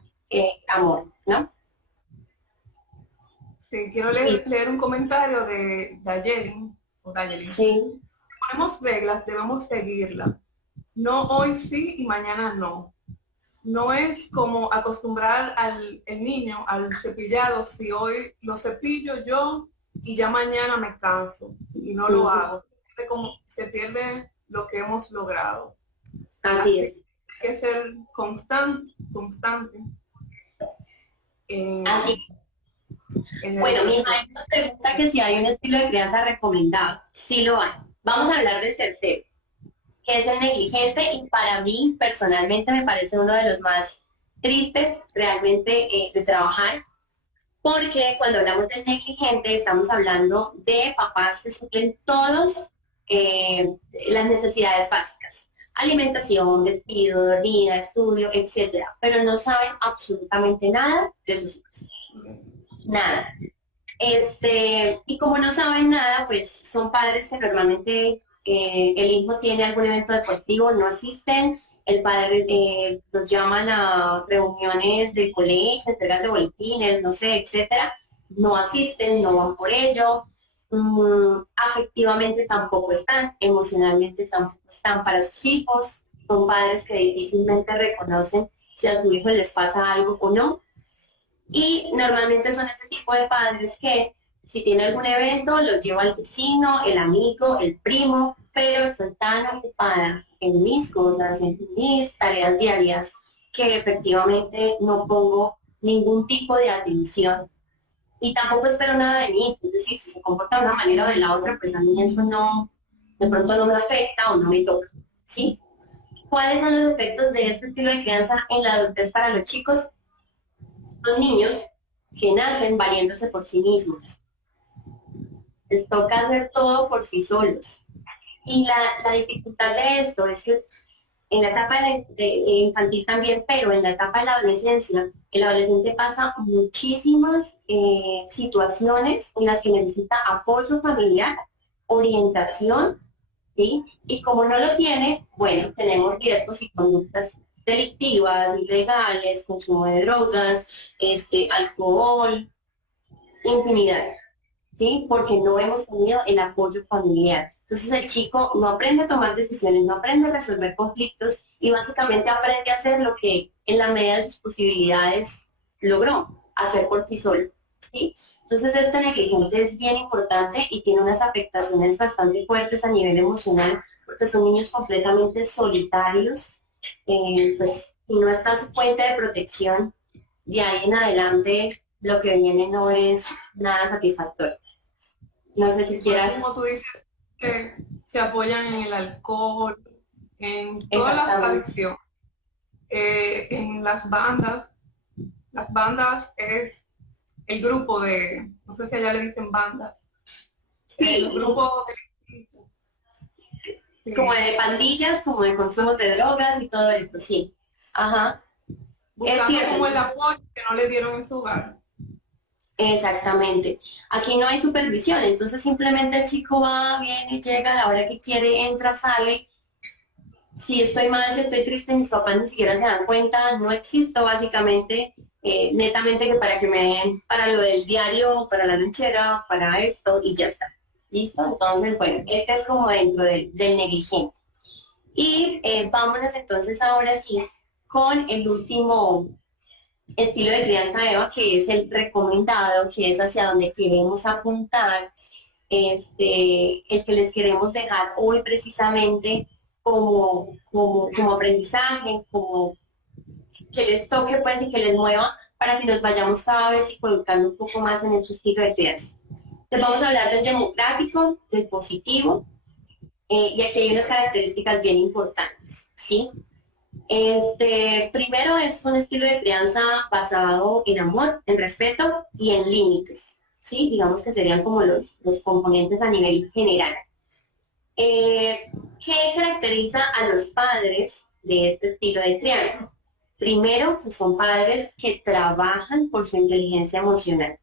amor, ¿no? sí, quiero Sí, leer un comentario de Dayelin, o Dayelin. sí, Ponemos reglas, debemos seguirlas. No hoy sí y mañana no. No es como acostumbrar el niño al cepillado, si hoy lo cepillo yo y ya mañana me canso y no lo hago. Se pierde lo que hemos logrado. así es. Hay que ser constante en, Así. en el Bueno, mi proceso. hija nos pregunta que si hay un estilo de crianza recomendado. Sí lo hay. Vamos a hablar del tercero, que es el negligente, y para mí personalmente me parece uno de los más tristes realmente de trabajar, porque cuando hablamos del negligente estamos hablando de papás que suplen todos las necesidades básicas: alimentación, vestido, dormida, estudio, etcétera, pero no saben absolutamente nada de sus hijos, nada. Y como no saben nada, pues son padres que normalmente el hijo tiene algún evento deportivo, no asisten, el padre los llaman a reuniones de colegio, entregas de boletines, no sé, etcétera, no asisten, no van por ello, afectivamente tampoco están, emocionalmente tampoco están para sus hijos, son padres que difícilmente reconocen si a su hijo les pasa algo o no. Y normalmente son ese tipo de padres que si tiene algún evento los lleva al vecino, el amigo, el primo, pero estoy tan ocupada en mis cosas, en mis tareas diarias, que efectivamente no pongo ningún tipo de atención y tampoco espero nada de mí. Es decir, si se comporta de una manera o de la otra, pues a mí eso no, de pronto no me afecta o no me toca, ¿sí? ¿Cuáles son los efectos de este estilo de crianza en la adultez para los chicos? Son niños que nacen valiéndose por sí mismos. les toca hacer todo por sí solos. Y la dificultad de esto es que en la etapa de infantil también, pero en la etapa de la adolescencia, el adolescente pasa muchísimas situaciones en las que necesita apoyo familiar, orientación, ¿sí? Y como no lo tiene, bueno, tenemos riesgos y conductas delictivas, ilegales, consumo de drogas, alcohol, infinidad, ¿sí? Porque no hemos tenido el apoyo familiar. Entonces el chico no aprende a tomar decisiones, no aprende a resolver conflictos y básicamente aprende a hacer lo que en la medida de sus posibilidades logró hacer por sí solo, ¿sí? Entonces este negligente es bien importante y tiene unas afectaciones bastante fuertes a nivel emocional porque son niños completamente solitarios, pues si no está su fuente de protección, de ahí en adelante lo que viene no es nada satisfactorio. No sé si quieras... Como tú dices, que se apoyan en el alcohol, en todas las adicciones, en las bandas. Las bandas es el grupo de, no sé si allá le dicen bandas, Sí, el grupo como de pandillas, como de consumo de drogas y todo esto, sí. Ajá. buscando cierto. como el apoyo que no le dieron en su hogar. Exactamente. Aquí no hay supervisión, entonces simplemente el chico va, viene, llega a la hora que quiere, entra, sale. Si estoy mal, si estoy triste, mis papás ni siquiera se dan cuenta, no existo básicamente, netamente que para que me den para lo del diario, para la lonchera, para esto y ya está. ¿Listo? Entonces, bueno, este es como dentro del negligente. Y vámonos entonces ahora sí con el último estilo de crianza Eva, que es el recomendado, que es hacia donde queremos apuntar, el que les queremos dejar hoy precisamente como aprendizaje, como que les toque pues y que les mueva para que nos vayamos cada vez educando un poco más en este estilo de crianza. Entonces vamos a hablar del democrático, del positivo, y aquí hay unas características bien importantes, ¿sí? Primero es un estilo de crianza basado en amor, en respeto y en límites, ¿sí? Digamos que serían como los componentes a nivel general. ¿Qué caracteriza a los padres de este estilo de crianza? Primero, que son padres que trabajan por su inteligencia emocional.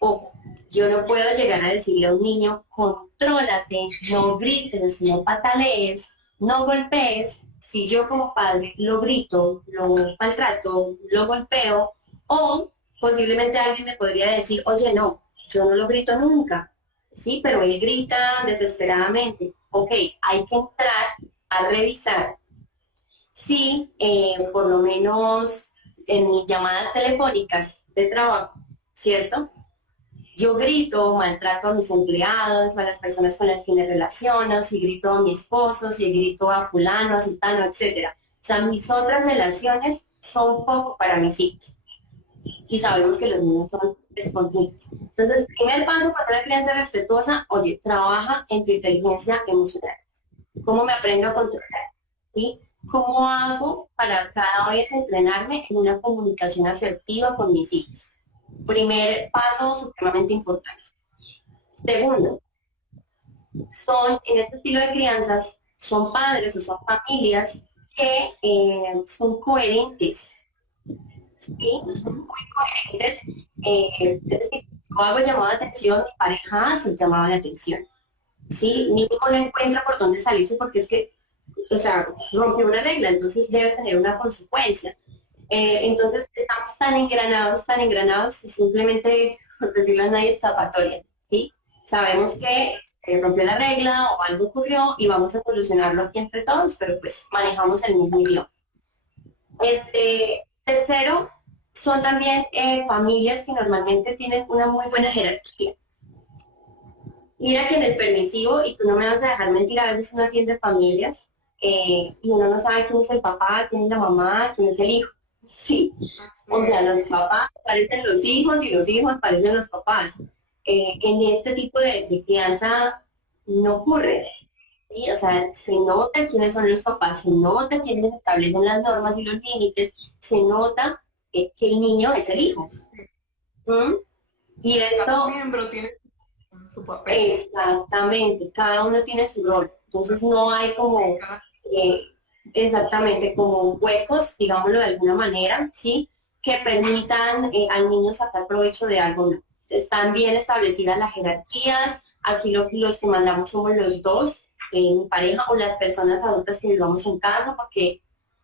O yo no puedo llegar a decirle a un niño, contrólate, no grites, no patalees, no golpees, si yo como padre lo grito, lo maltrato, lo golpeo, o posiblemente alguien me podría decir, oye, no, yo no lo grito nunca, sí, pero él grita desesperadamente. Ok, hay que entrar a revisar si por lo menos en mis llamadas telefónicas de trabajo, ¿cierto? Yo grito, maltrato a mis empleados, a las personas con las que me relaciono, si grito a mi esposo, si grito a fulano, a sultano, etc. O sea, mis otras relaciones son poco para mis hijos. Y sabemos que los niños son espontáneos. Entonces, primer paso para una crianza respetuosa, oye, trabaja en tu inteligencia emocional. ¿Cómo me aprendo a controlar? ¿Sí? ¿Cómo hago para cada vez entrenarme en una comunicación asertiva con mis hijos? Primer paso supremamente importante. Segundo, en este estilo de crianzas, son padres o son familias que son coherentes, ¿sí? Son muy coherentes, es decir, yo hago llamado de atención, mi pareja hace el llamado de atención, ¿sí? Mi hijo no encuentra por dónde salirse porque es que, o sea, rompió una regla, entonces debe tener una consecuencia. Entonces estamos tan engranados que simplemente, por decirlo, no hay escapatoria, ¿sí? Sabemos que rompió la regla o algo ocurrió y vamos a solucionarlo aquí entre todos, pero pues manejamos el mismo idioma. Tercero, son también familias que normalmente tienen una muy buena jerarquía. Mira que en el permisivo, y tú no me vas a dejar mentir, a veces uno atiende familias y uno no sabe quién es el papá, quién es la mamá, quién es el hijo. Sí, o sea, los papás parecen los hijos y los hijos parecen los papás. En este tipo de crianza no ocurre, ¿sí? O sea, se nota quiénes son los papás, se nota quiénes establecen las normas y los límites, se nota que el niño es el hijo. ¿Mm? Y esto... Cada miembro tiene su papel. Exactamente, cada uno tiene su rol. Entonces no hay como, exactamente, como huecos, digámoslo de alguna manera, ¿sí? Que permitan al niño sacar provecho de algo. No. Están bien establecidas las jerarquías. Aquí los que mandamos somos los dos, mi pareja o las personas adultas que vivamos en casa, porque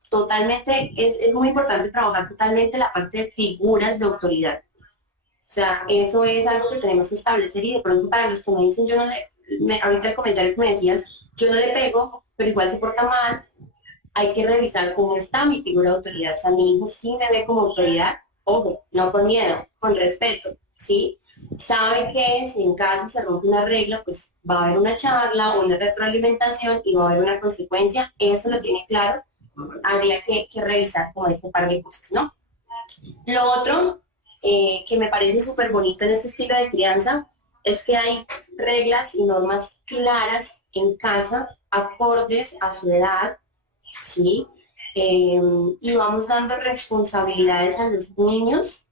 totalmente es muy importante trabajar totalmente la parte de figuras de autoridad. O sea, eso es algo que tenemos que establecer y de pronto para los que me dicen, yo no ahorita el comentario que me decías, yo no le pego, pero igual se porta mal, hay que revisar cómo está mi figura de autoridad. O sea, mi hijo sí me ve como autoridad, ojo, no con miedo, con respeto, ¿sí? Sabe que si en casa se rompe una regla, pues va a haber una charla, una retroalimentación y va a haber una consecuencia, eso lo tiene claro, habría que revisar como este par de cosas, ¿no? Lo otro que me parece súper bonito en este estilo de crianza es que hay reglas y normas claras en casa, acordes a su edad, ¿sí? Y vamos dando responsabilidades a los niños,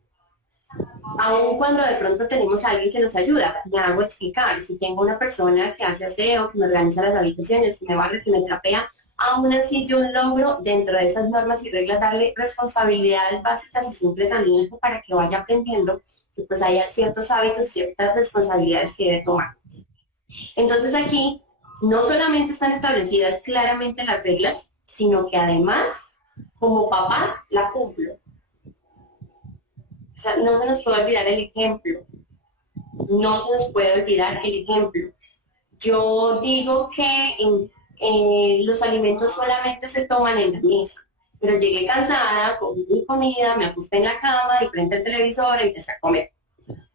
aun cuando de pronto tenemos a alguien que nos ayuda. Me hago explicar, si tengo una persona que hace aseo, que me organiza las habitaciones, que me barre, que me trapea, aún así yo logro dentro de esas normas y reglas darle responsabilidades básicas y simples a mi hijo para que vaya aprendiendo que pues haya ciertos hábitos, ciertas responsabilidades que debe tomar. Entonces aquí no solamente están establecidas claramente las reglas, sino que además como papá la cumplo. O sea, no se nos puede olvidar el ejemplo. No se nos puede olvidar el ejemplo. Yo digo que los alimentos solamente se toman en la mesa, pero llegué cansada, comí mi comida, me acosté en la cama y frente al televisor y empecé a comer.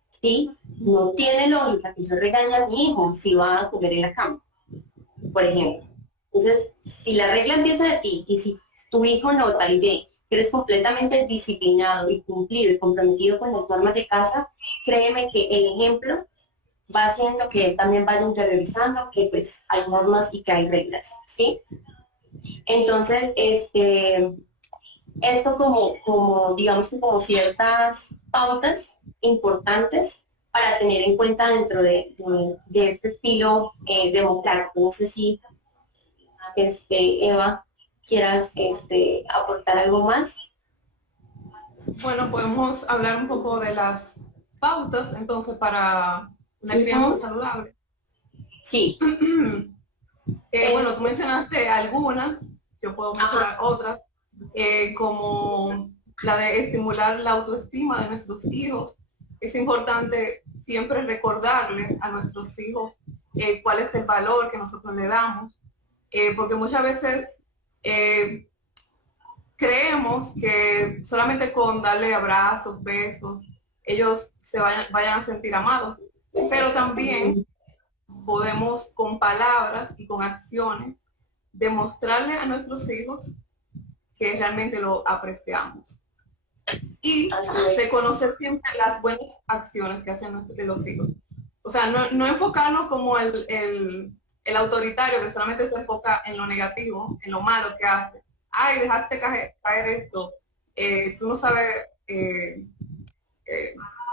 ¿Sí? No tiene lógica que yo regañe a mi hijo si va a comer en la cama, por ejemplo. Entonces, si la regla empieza de ti y si tu hijo nota y ve que eres completamente disciplinado y cumplido y comprometido con las normas de casa, créeme que el ejemplo va haciendo que él también vaya interiorizando que pues hay normas y que hay reglas, ¿sí? Entonces, esto como digamos que como ciertas pautas importantes para tener en cuenta dentro de este estilo democrático. No sé si, Eva, quieras aportar algo más. Bueno, podemos hablar un poco de las pautas, entonces, para una crianza saludable. Sí. Bueno, tú mencionaste algunas, yo puedo mencionar otras, como la de estimular la autoestima de nuestros hijos. Es importante siempre recordarle a nuestros hijos cuál es el valor que nosotros le damos, porque muchas veces creemos que solamente con darle abrazos, besos, ellos se vayan a sentir amados, pero también podemos con palabras y con acciones demostrarle a nuestros hijos que realmente lo apreciamos. Y reconocer siempre las buenas acciones que hacen los hijos. O sea, no enfocarnos como el autoritario que solamente se enfoca en lo negativo, en lo malo que hace. Ay, dejaste caer esto. Tú no sabes,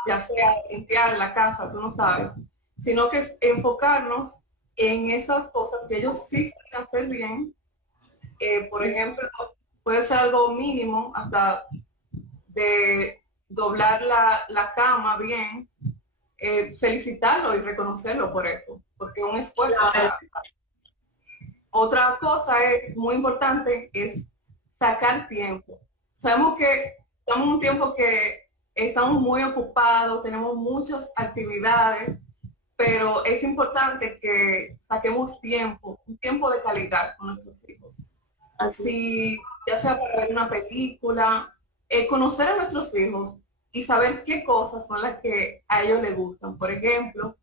ya sea limpiar la casa, tú no sabes. Sino que es enfocarnos en esas cosas que ellos sí saben hacer bien. Por ejemplo, puede ser algo mínimo, hasta de doblar la cama bien, felicitarlo y reconocerlo por eso, porque un esfuerzo. Otra cosa es muy importante, es sacar tiempo. Sabemos que estamos en un tiempo que estamos muy ocupados, tenemos muchas actividades, pero es importante que saquemos tiempo, un tiempo de calidad con nuestros hijos. Así, ya sea para ver una película, conocer a nuestros hijos y saber qué cosas son las que a ellos les gustan. Por ejemplo,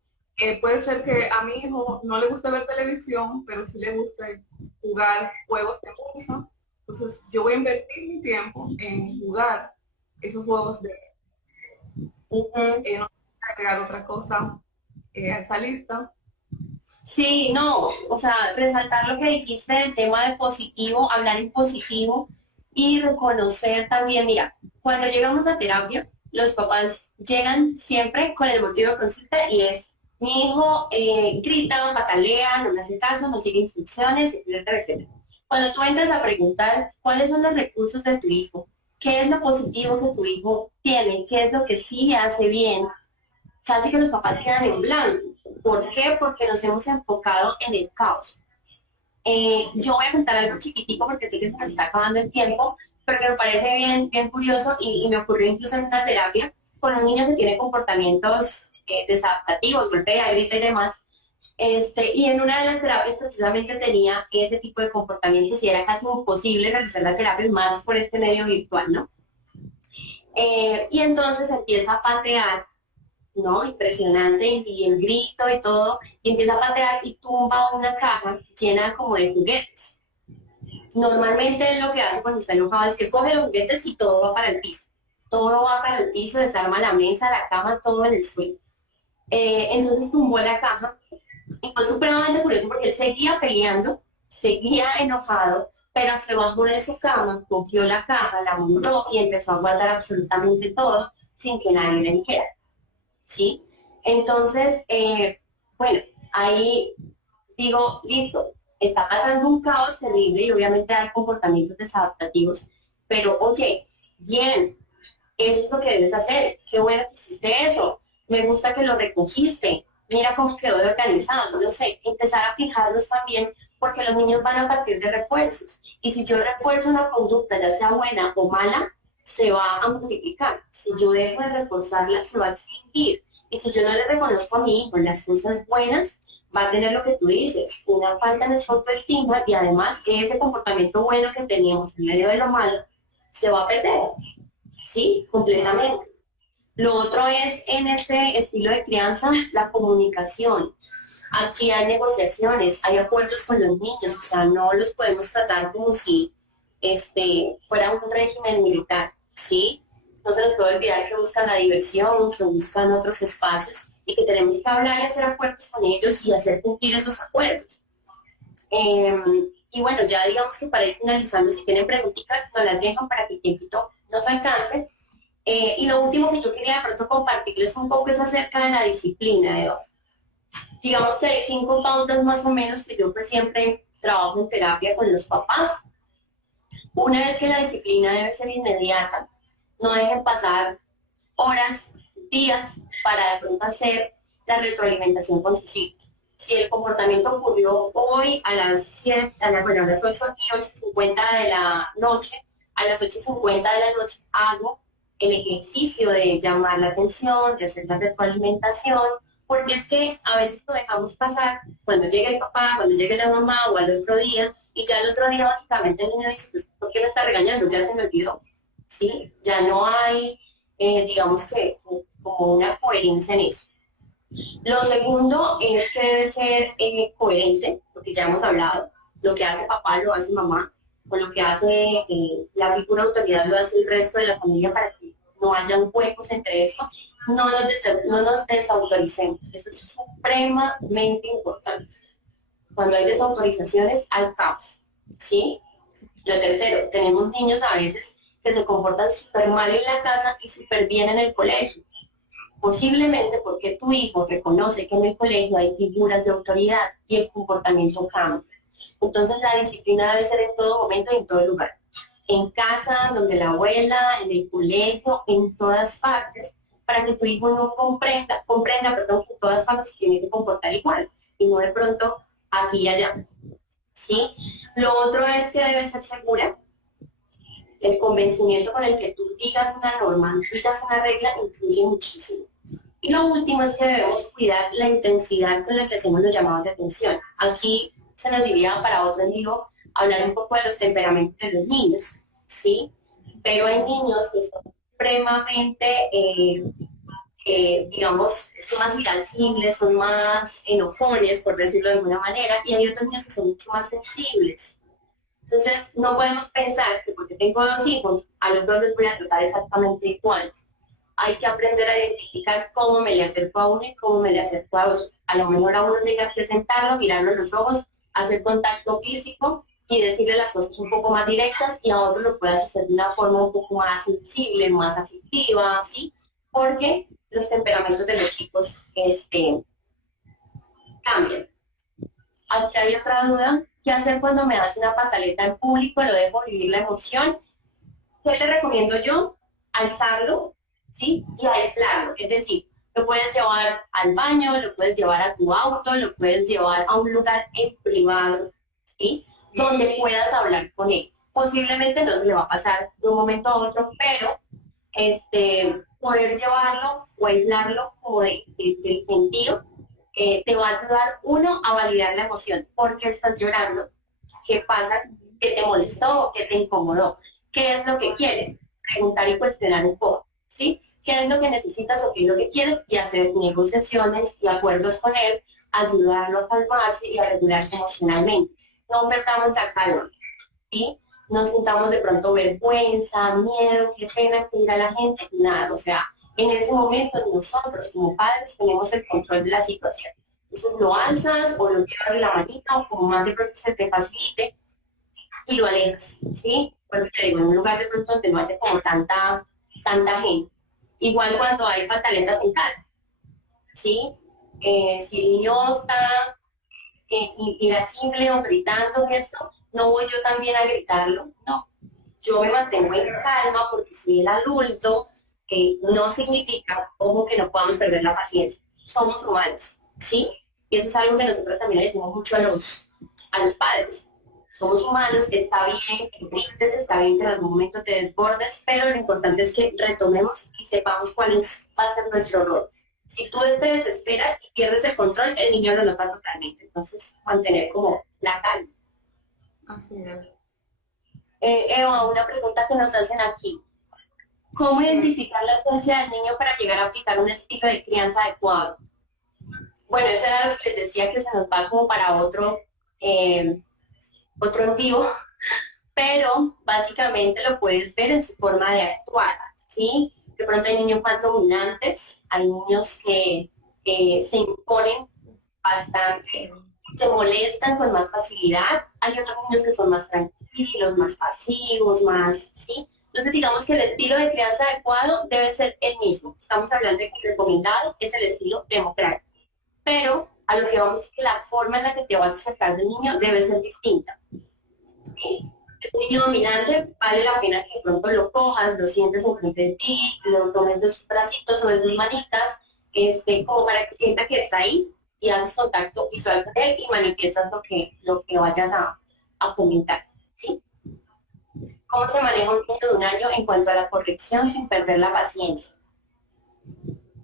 puede ser que a mi hijo no le guste ver televisión, pero sí le guste jugar juegos de mesa. Entonces, yo voy a invertir mi tiempo en jugar esos juegos de no voy a agregar otra cosa a esa lista. Sí, no, o sea, resaltar lo que dijiste del tema de positivo, hablar en positivo y reconocer también, mira, cuando llegamos a terapia, los papás llegan siempre con el motivo de consulta y es Mi hijo grita, patalea, no me hace caso, no sigue instrucciones, etcétera, etcétera. Cuando tú entras a preguntar cuáles son los recursos de tu hijo, qué es lo positivo que tu hijo tiene, qué es lo que sí hace bien, casi que los papás quedan en blanco. ¿Por qué? Porque nos hemos enfocado en el caos. Yo voy a contar algo chiquitico porque sé que se me está acabando el tiempo, pero que me parece bien, bien curioso y me ocurrió incluso en una terapia con un niño que tiene comportamientos desadaptativos, golpea, grita y demás. Y en una de las terapias precisamente tenía ese tipo de comportamientos y era casi imposible realizar la terapia más por este medio virtual, ¿no? Y entonces empieza a patear, ¿no? Impresionante, y el grito y todo, y empieza a patear y tumba una caja llena como de juguetes. Normalmente él lo que hace cuando está enojado es que coge los juguetes y todo va para el piso. Todo va para el piso, desarma la mesa, la cama, todo en el suelo. Entonces tumbó la caja y fue supremamente curioso porque él seguía peleando, seguía enojado, pero se bajó de su cama, cogió la caja, la montó y empezó a guardar absolutamente todo sin que nadie le dijera. ¿Sí? Entonces, bueno, ahí digo, listo, está pasando un caos terrible y obviamente hay comportamientos desadaptativos, pero oye, bien, eso es lo que debes hacer, qué bueno que hiciste eso, me gusta que lo recogiste, mira cómo quedó de organizado, no sé, empezar a fijarlos también, porque los niños van a partir de refuerzos, y si yo refuerzo una conducta, ya sea buena o mala, se va a multiplicar. Si yo dejo de reforzarla, se va a extinguir. Y si yo no le reconozco a mi hijo las cosas buenas, va a tener lo que tú dices, una falta de su autoestima y además que ese comportamiento bueno que teníamos en medio de lo malo se va a perder. ¿Sí? Completamente. Lo otro es en este estilo de crianza, la comunicación. Aquí hay negociaciones, hay acuerdos con los niños, o sea, no los podemos tratar como si fuera un régimen militar, ¿sí? No se les puede olvidar que buscan la diversión, que buscan otros espacios y que tenemos que hablar y hacer acuerdos con ellos y hacer cumplir esos acuerdos. Y bueno, ya digamos que para ir finalizando, si tienen preguntitas, nos las dejan para que el tiempito nos alcance. Y lo último que yo quería de pronto compartirles un poco es acerca de la disciplina, Eva. Digamos que hay 5 pautas más o menos que yo pues siempre trabajo en terapia con los papás. Una vez que la disciplina debe ser inmediata, no dejen pasar horas, días para de pronto hacer la retroalimentación con sus hijos. Si el comportamiento ocurrió hoy a las 7, a las 8 y 8:50 de la noche, a las 8:50 de la noche hago el ejercicio de llamar la atención, de hacer la retroalimentación, porque es que a veces lo dejamos pasar cuando llegue el papá, cuando llegue la mamá o al otro día, y ya el otro día básicamente el niño dice, pues, ¿por qué me está regañando? Ya se me olvidó, ¿sí? Ya no hay, digamos que, como una coherencia en eso. Lo segundo es que debe ser coherente, porque ya hemos hablado, lo que hace papá lo hace mamá, con lo que hace la figura de autoridad lo hace el resto de la familia para que no haya huecos entre esto, no nos desautoricemos, eso es supremamente importante. Cuando hay desautorizaciones, hay caos, ¿sí? Lo tercero, tenemos niños a veces que se comportan súper mal en la casa y súper bien en el colegio. Posiblemente porque tu hijo reconoce que en el colegio hay figuras de autoridad y el comportamiento cambia. Entonces la disciplina debe ser en todo momento y en todo lugar. En casa, donde la abuela, en el colegio, en todas partes, para que tu hijo no comprenda, que en todas partes se tiene que comportar igual y no de pronto aquí y allá. ¿Sí? Lo otro es que debe ser segura. El convencimiento con el que tú digas una norma, digas una regla, influye muchísimo. Y lo último es que debemos cuidar la intensidad con la que hacemos los llamados de atención. Aquí se nos iría para otro envío hablar un poco de los temperamentos de los niños, ¿sí? Pero hay niños que son supremamente, digamos, son más irascibles, son más enojones, por decirlo de alguna manera, y hay otros niños que son mucho más sensibles. Entonces, no podemos pensar que porque tengo 2 hijos, a los 2 les voy a tratar exactamente igual. Hay que aprender a identificar cómo me le acerco a uno y cómo me le acerco a otro. A lo mejor a uno tengas que sentarlo, mirarlo en los ojos, hacer contacto físico y decirle las cosas un poco más directas, y a otro lo puedas hacer de una forma un poco más sensible, más afectiva, ¿sí? Porque los temperamentos de los chicos cambian. Aquí hay otra duda, ¿qué hacer cuando me das una pataleta en público? Lo dejo vivir la emoción. ¿Qué le recomiendo yo? Alzarlo, ¿sí? Y aislarlo, es decir, lo puedes llevar al baño, lo puedes llevar a tu auto, lo puedes llevar a un lugar en privado, ¿sí? Donde puedas hablar con él. Posiblemente no se le va a pasar de un momento a otro, pero poder llevarlo o aislarlo como del sentido, te va a ayudar, uno, a validar la emoción. ¿Por qué estás llorando? ¿Qué pasa? ¿Qué te molestó o qué te incomodó? ¿Qué es lo que quieres? Preguntar y cuestionar un poco, ¿sí? ¿Qué es lo que necesitas o qué es lo que quieres? Y hacer negociaciones y acuerdos con él, ayudarlo a calmarse y a regularse emocionalmente. No perdamos la calma, ¿sí? No sintamos de pronto vergüenza, miedo, qué pena que diga la gente, nada. O sea, en ese momento nosotros como padres tenemos el control de la situación. Entonces lo alzas o lo llevas de la manita o como más de pronto se te facilite y lo alejas, ¿sí? Porque te digo, en un lugar de pronto donde no haya como tanta gente. Igual cuando hay pataletas en casa, ¿sí? Si el niño está irascible o gritando esto, no voy yo también a gritarlo, no. Yo me mantengo en calma porque soy el adulto, que no significa, ojo, que no podamos perder la paciencia. Somos humanos, ¿sí? Y eso es algo que nosotros también le decimos mucho a los padres. Somos humanos, está bien que grites, está bien que en algún momento te desbordes, pero lo importante es que retomemos y sepamos cuál va a ser nuestro rol. Si tú te desesperas y pierdes el control, el niño lo nota totalmente. Entonces, mantener como la calma. Así es. Eva, una pregunta que nos hacen aquí. ¿Cómo identificar la esencia del niño para llegar a aplicar un estilo de crianza adecuado? Bueno, eso era lo que les decía, que se nos va como para otro en vivo, pero básicamente lo puedes ver en su forma de actuar, ¿sí? De pronto hay niños más dominantes, hay niños que se imponen bastante, se molestan con más facilidad, hay otros niños que son más tranquilos, más pasivos, más, ¿sí? Entonces digamos que el estilo de crianza adecuado debe ser el mismo. Estamos hablando de que el recomendado es el estilo democrático, pero a lo que vamos es que la forma en la que te vas a acercar del niño debe ser distinta. ¿Sí? Un niño dominante vale la pena que de pronto lo cojas, lo sientes enfrente de ti, lo tomes de sus bracitos o de sus manitas, como para que sienta que está ahí y haces contacto visual con él y manifiestas lo que vayas a comentar, ¿sí? ¿Cómo se maneja un niño de 1 año en cuanto a la corrección sin perder la paciencia?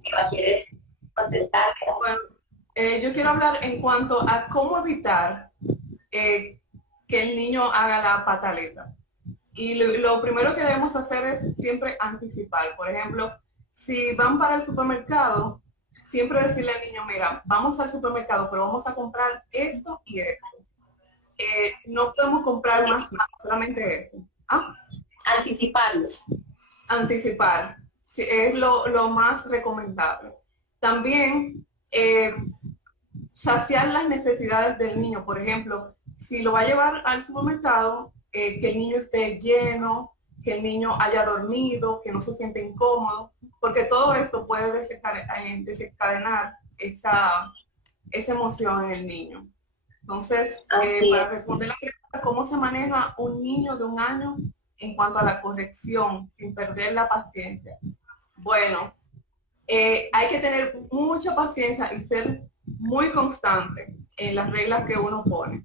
Eva, ¿quieres contestar? Bueno, yo quiero hablar en cuanto a cómo evitar que el niño haga la pataleta. Y lo primero que debemos hacer es siempre anticipar. Por ejemplo, si van para el supermercado, siempre decirle al niño, mira, vamos al supermercado, pero vamos a comprar esto y esto. No podemos comprar más nada, solamente esto. Anticiparlos. Anticipar, sí, es lo más recomendable. También saciar las necesidades del niño. Por ejemplo, si lo va a llevar al supermercado, que el niño esté lleno, que el niño haya dormido, que no se siente incómodo, porque todo esto puede desencadenar esa emoción en el niño. Entonces, para responder la pregunta, ¿cómo se maneja un niño de 1 año en cuanto a la corrección sin perder la paciencia? Bueno, hay que tener mucha paciencia y ser muy constante en las reglas que uno pone.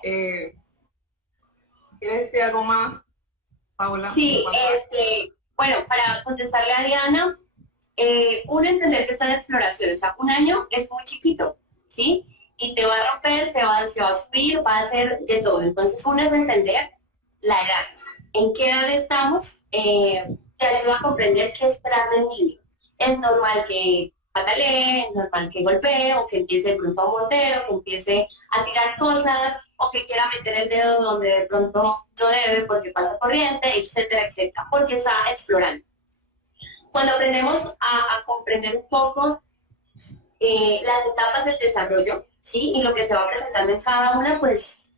¿Quieres decir algo más, Paola? Sí, bueno, para contestarle a Diana, uno entender que está en exploración, o sea, 1 año es muy chiquito, ¿sí? Y te va a romper, se va a subir, va a hacer de todo. Entonces uno es entender la edad, en qué edad estamos, te ayuda a comprender qué esperar del niño. Es normal que patalee, es normal que golpee, o que empiece de pronto a morder, o que empiece a tirar cosas, o que quiera meter el dedo donde de pronto no debe porque pasa corriente, etcétera, etcétera, porque está explorando. Cuando aprendemos a comprender un poco las etapas del desarrollo, ¿sí? Y lo que se va presentando en cada una, pues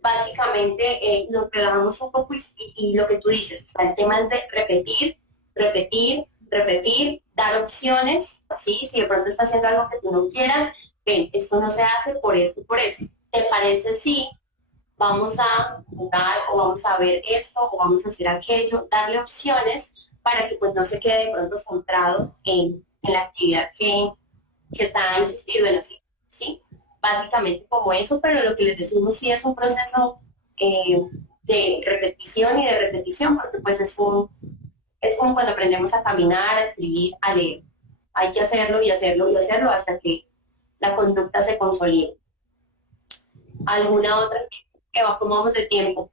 básicamente nos relajamos un poco y lo que tú dices, o sea, el tema es de repetir, dar opciones, ¿sí? Si de pronto está haciendo algo que tú no quieras, ven, esto no se hace por esto y por eso. ¿Te parece si vamos a jugar o vamos a ver esto o vamos a hacer aquello? Darle opciones para que pues no se quede de pronto centrado en la actividad que está insistido en hacer, ¿sí? Básicamente como eso, pero lo que les decimos sí es un proceso de repetición y de repetición, porque pues es como cuando aprendemos a caminar, a escribir, a leer. Hay que hacerlo y hacerlo y hacerlo hasta que la conducta se consolide. ¿Alguna otra? Eva, ¿cómo vamos de tiempo?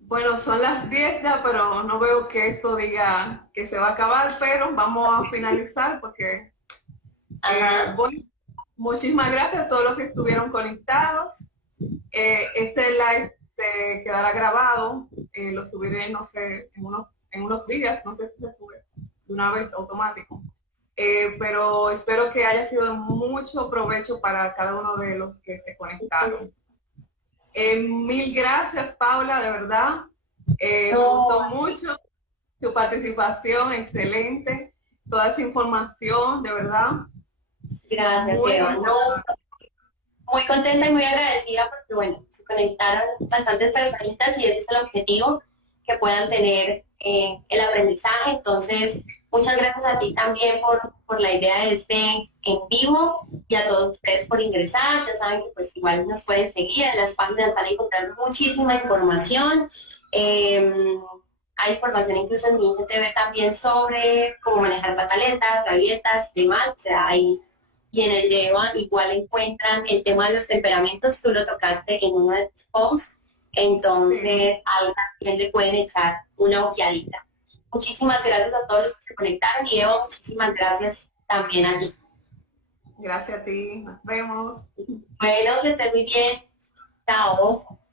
Bueno, son las 10 ya, pero no veo que esto diga que se va a acabar, pero vamos a finalizar porque, bueno, muchísimas gracias a todos los que estuvieron conectados. Este live se quedará grabado, lo subiré, no sé, en unos días, no sé si se sube de una vez automático. Pero espero que haya sido de mucho provecho para cada uno de los que se conectaron. Mil gracias, Paula, de verdad. Me gustó mucho tu participación, excelente. Toda esa información, de verdad. Gracias, Eva. No, muy contenta y muy agradecida porque, bueno, se conectaron bastantes personitas y ese es el objetivo, que puedan tener el aprendizaje. Entonces, muchas gracias a ti también por la idea de este en vivo y a todos ustedes por ingresar. Ya saben que pues igual nos pueden seguir en las páginas, van a encontrar muchísima información. Hay información incluso en mi IGTV también sobre cómo manejar pataletas, rabietas, demás. O sea, hay, y en el de Eva igual encuentran el tema de los temperamentos, tú lo tocaste en uno de tus posts. Entonces, ahí también le pueden echar una ojeadita. Muchísimas gracias a todos los que se conectaron y Eva, muchísimas gracias también a ti. Gracias a ti, nos vemos. Bueno, que estés muy bien. Chao.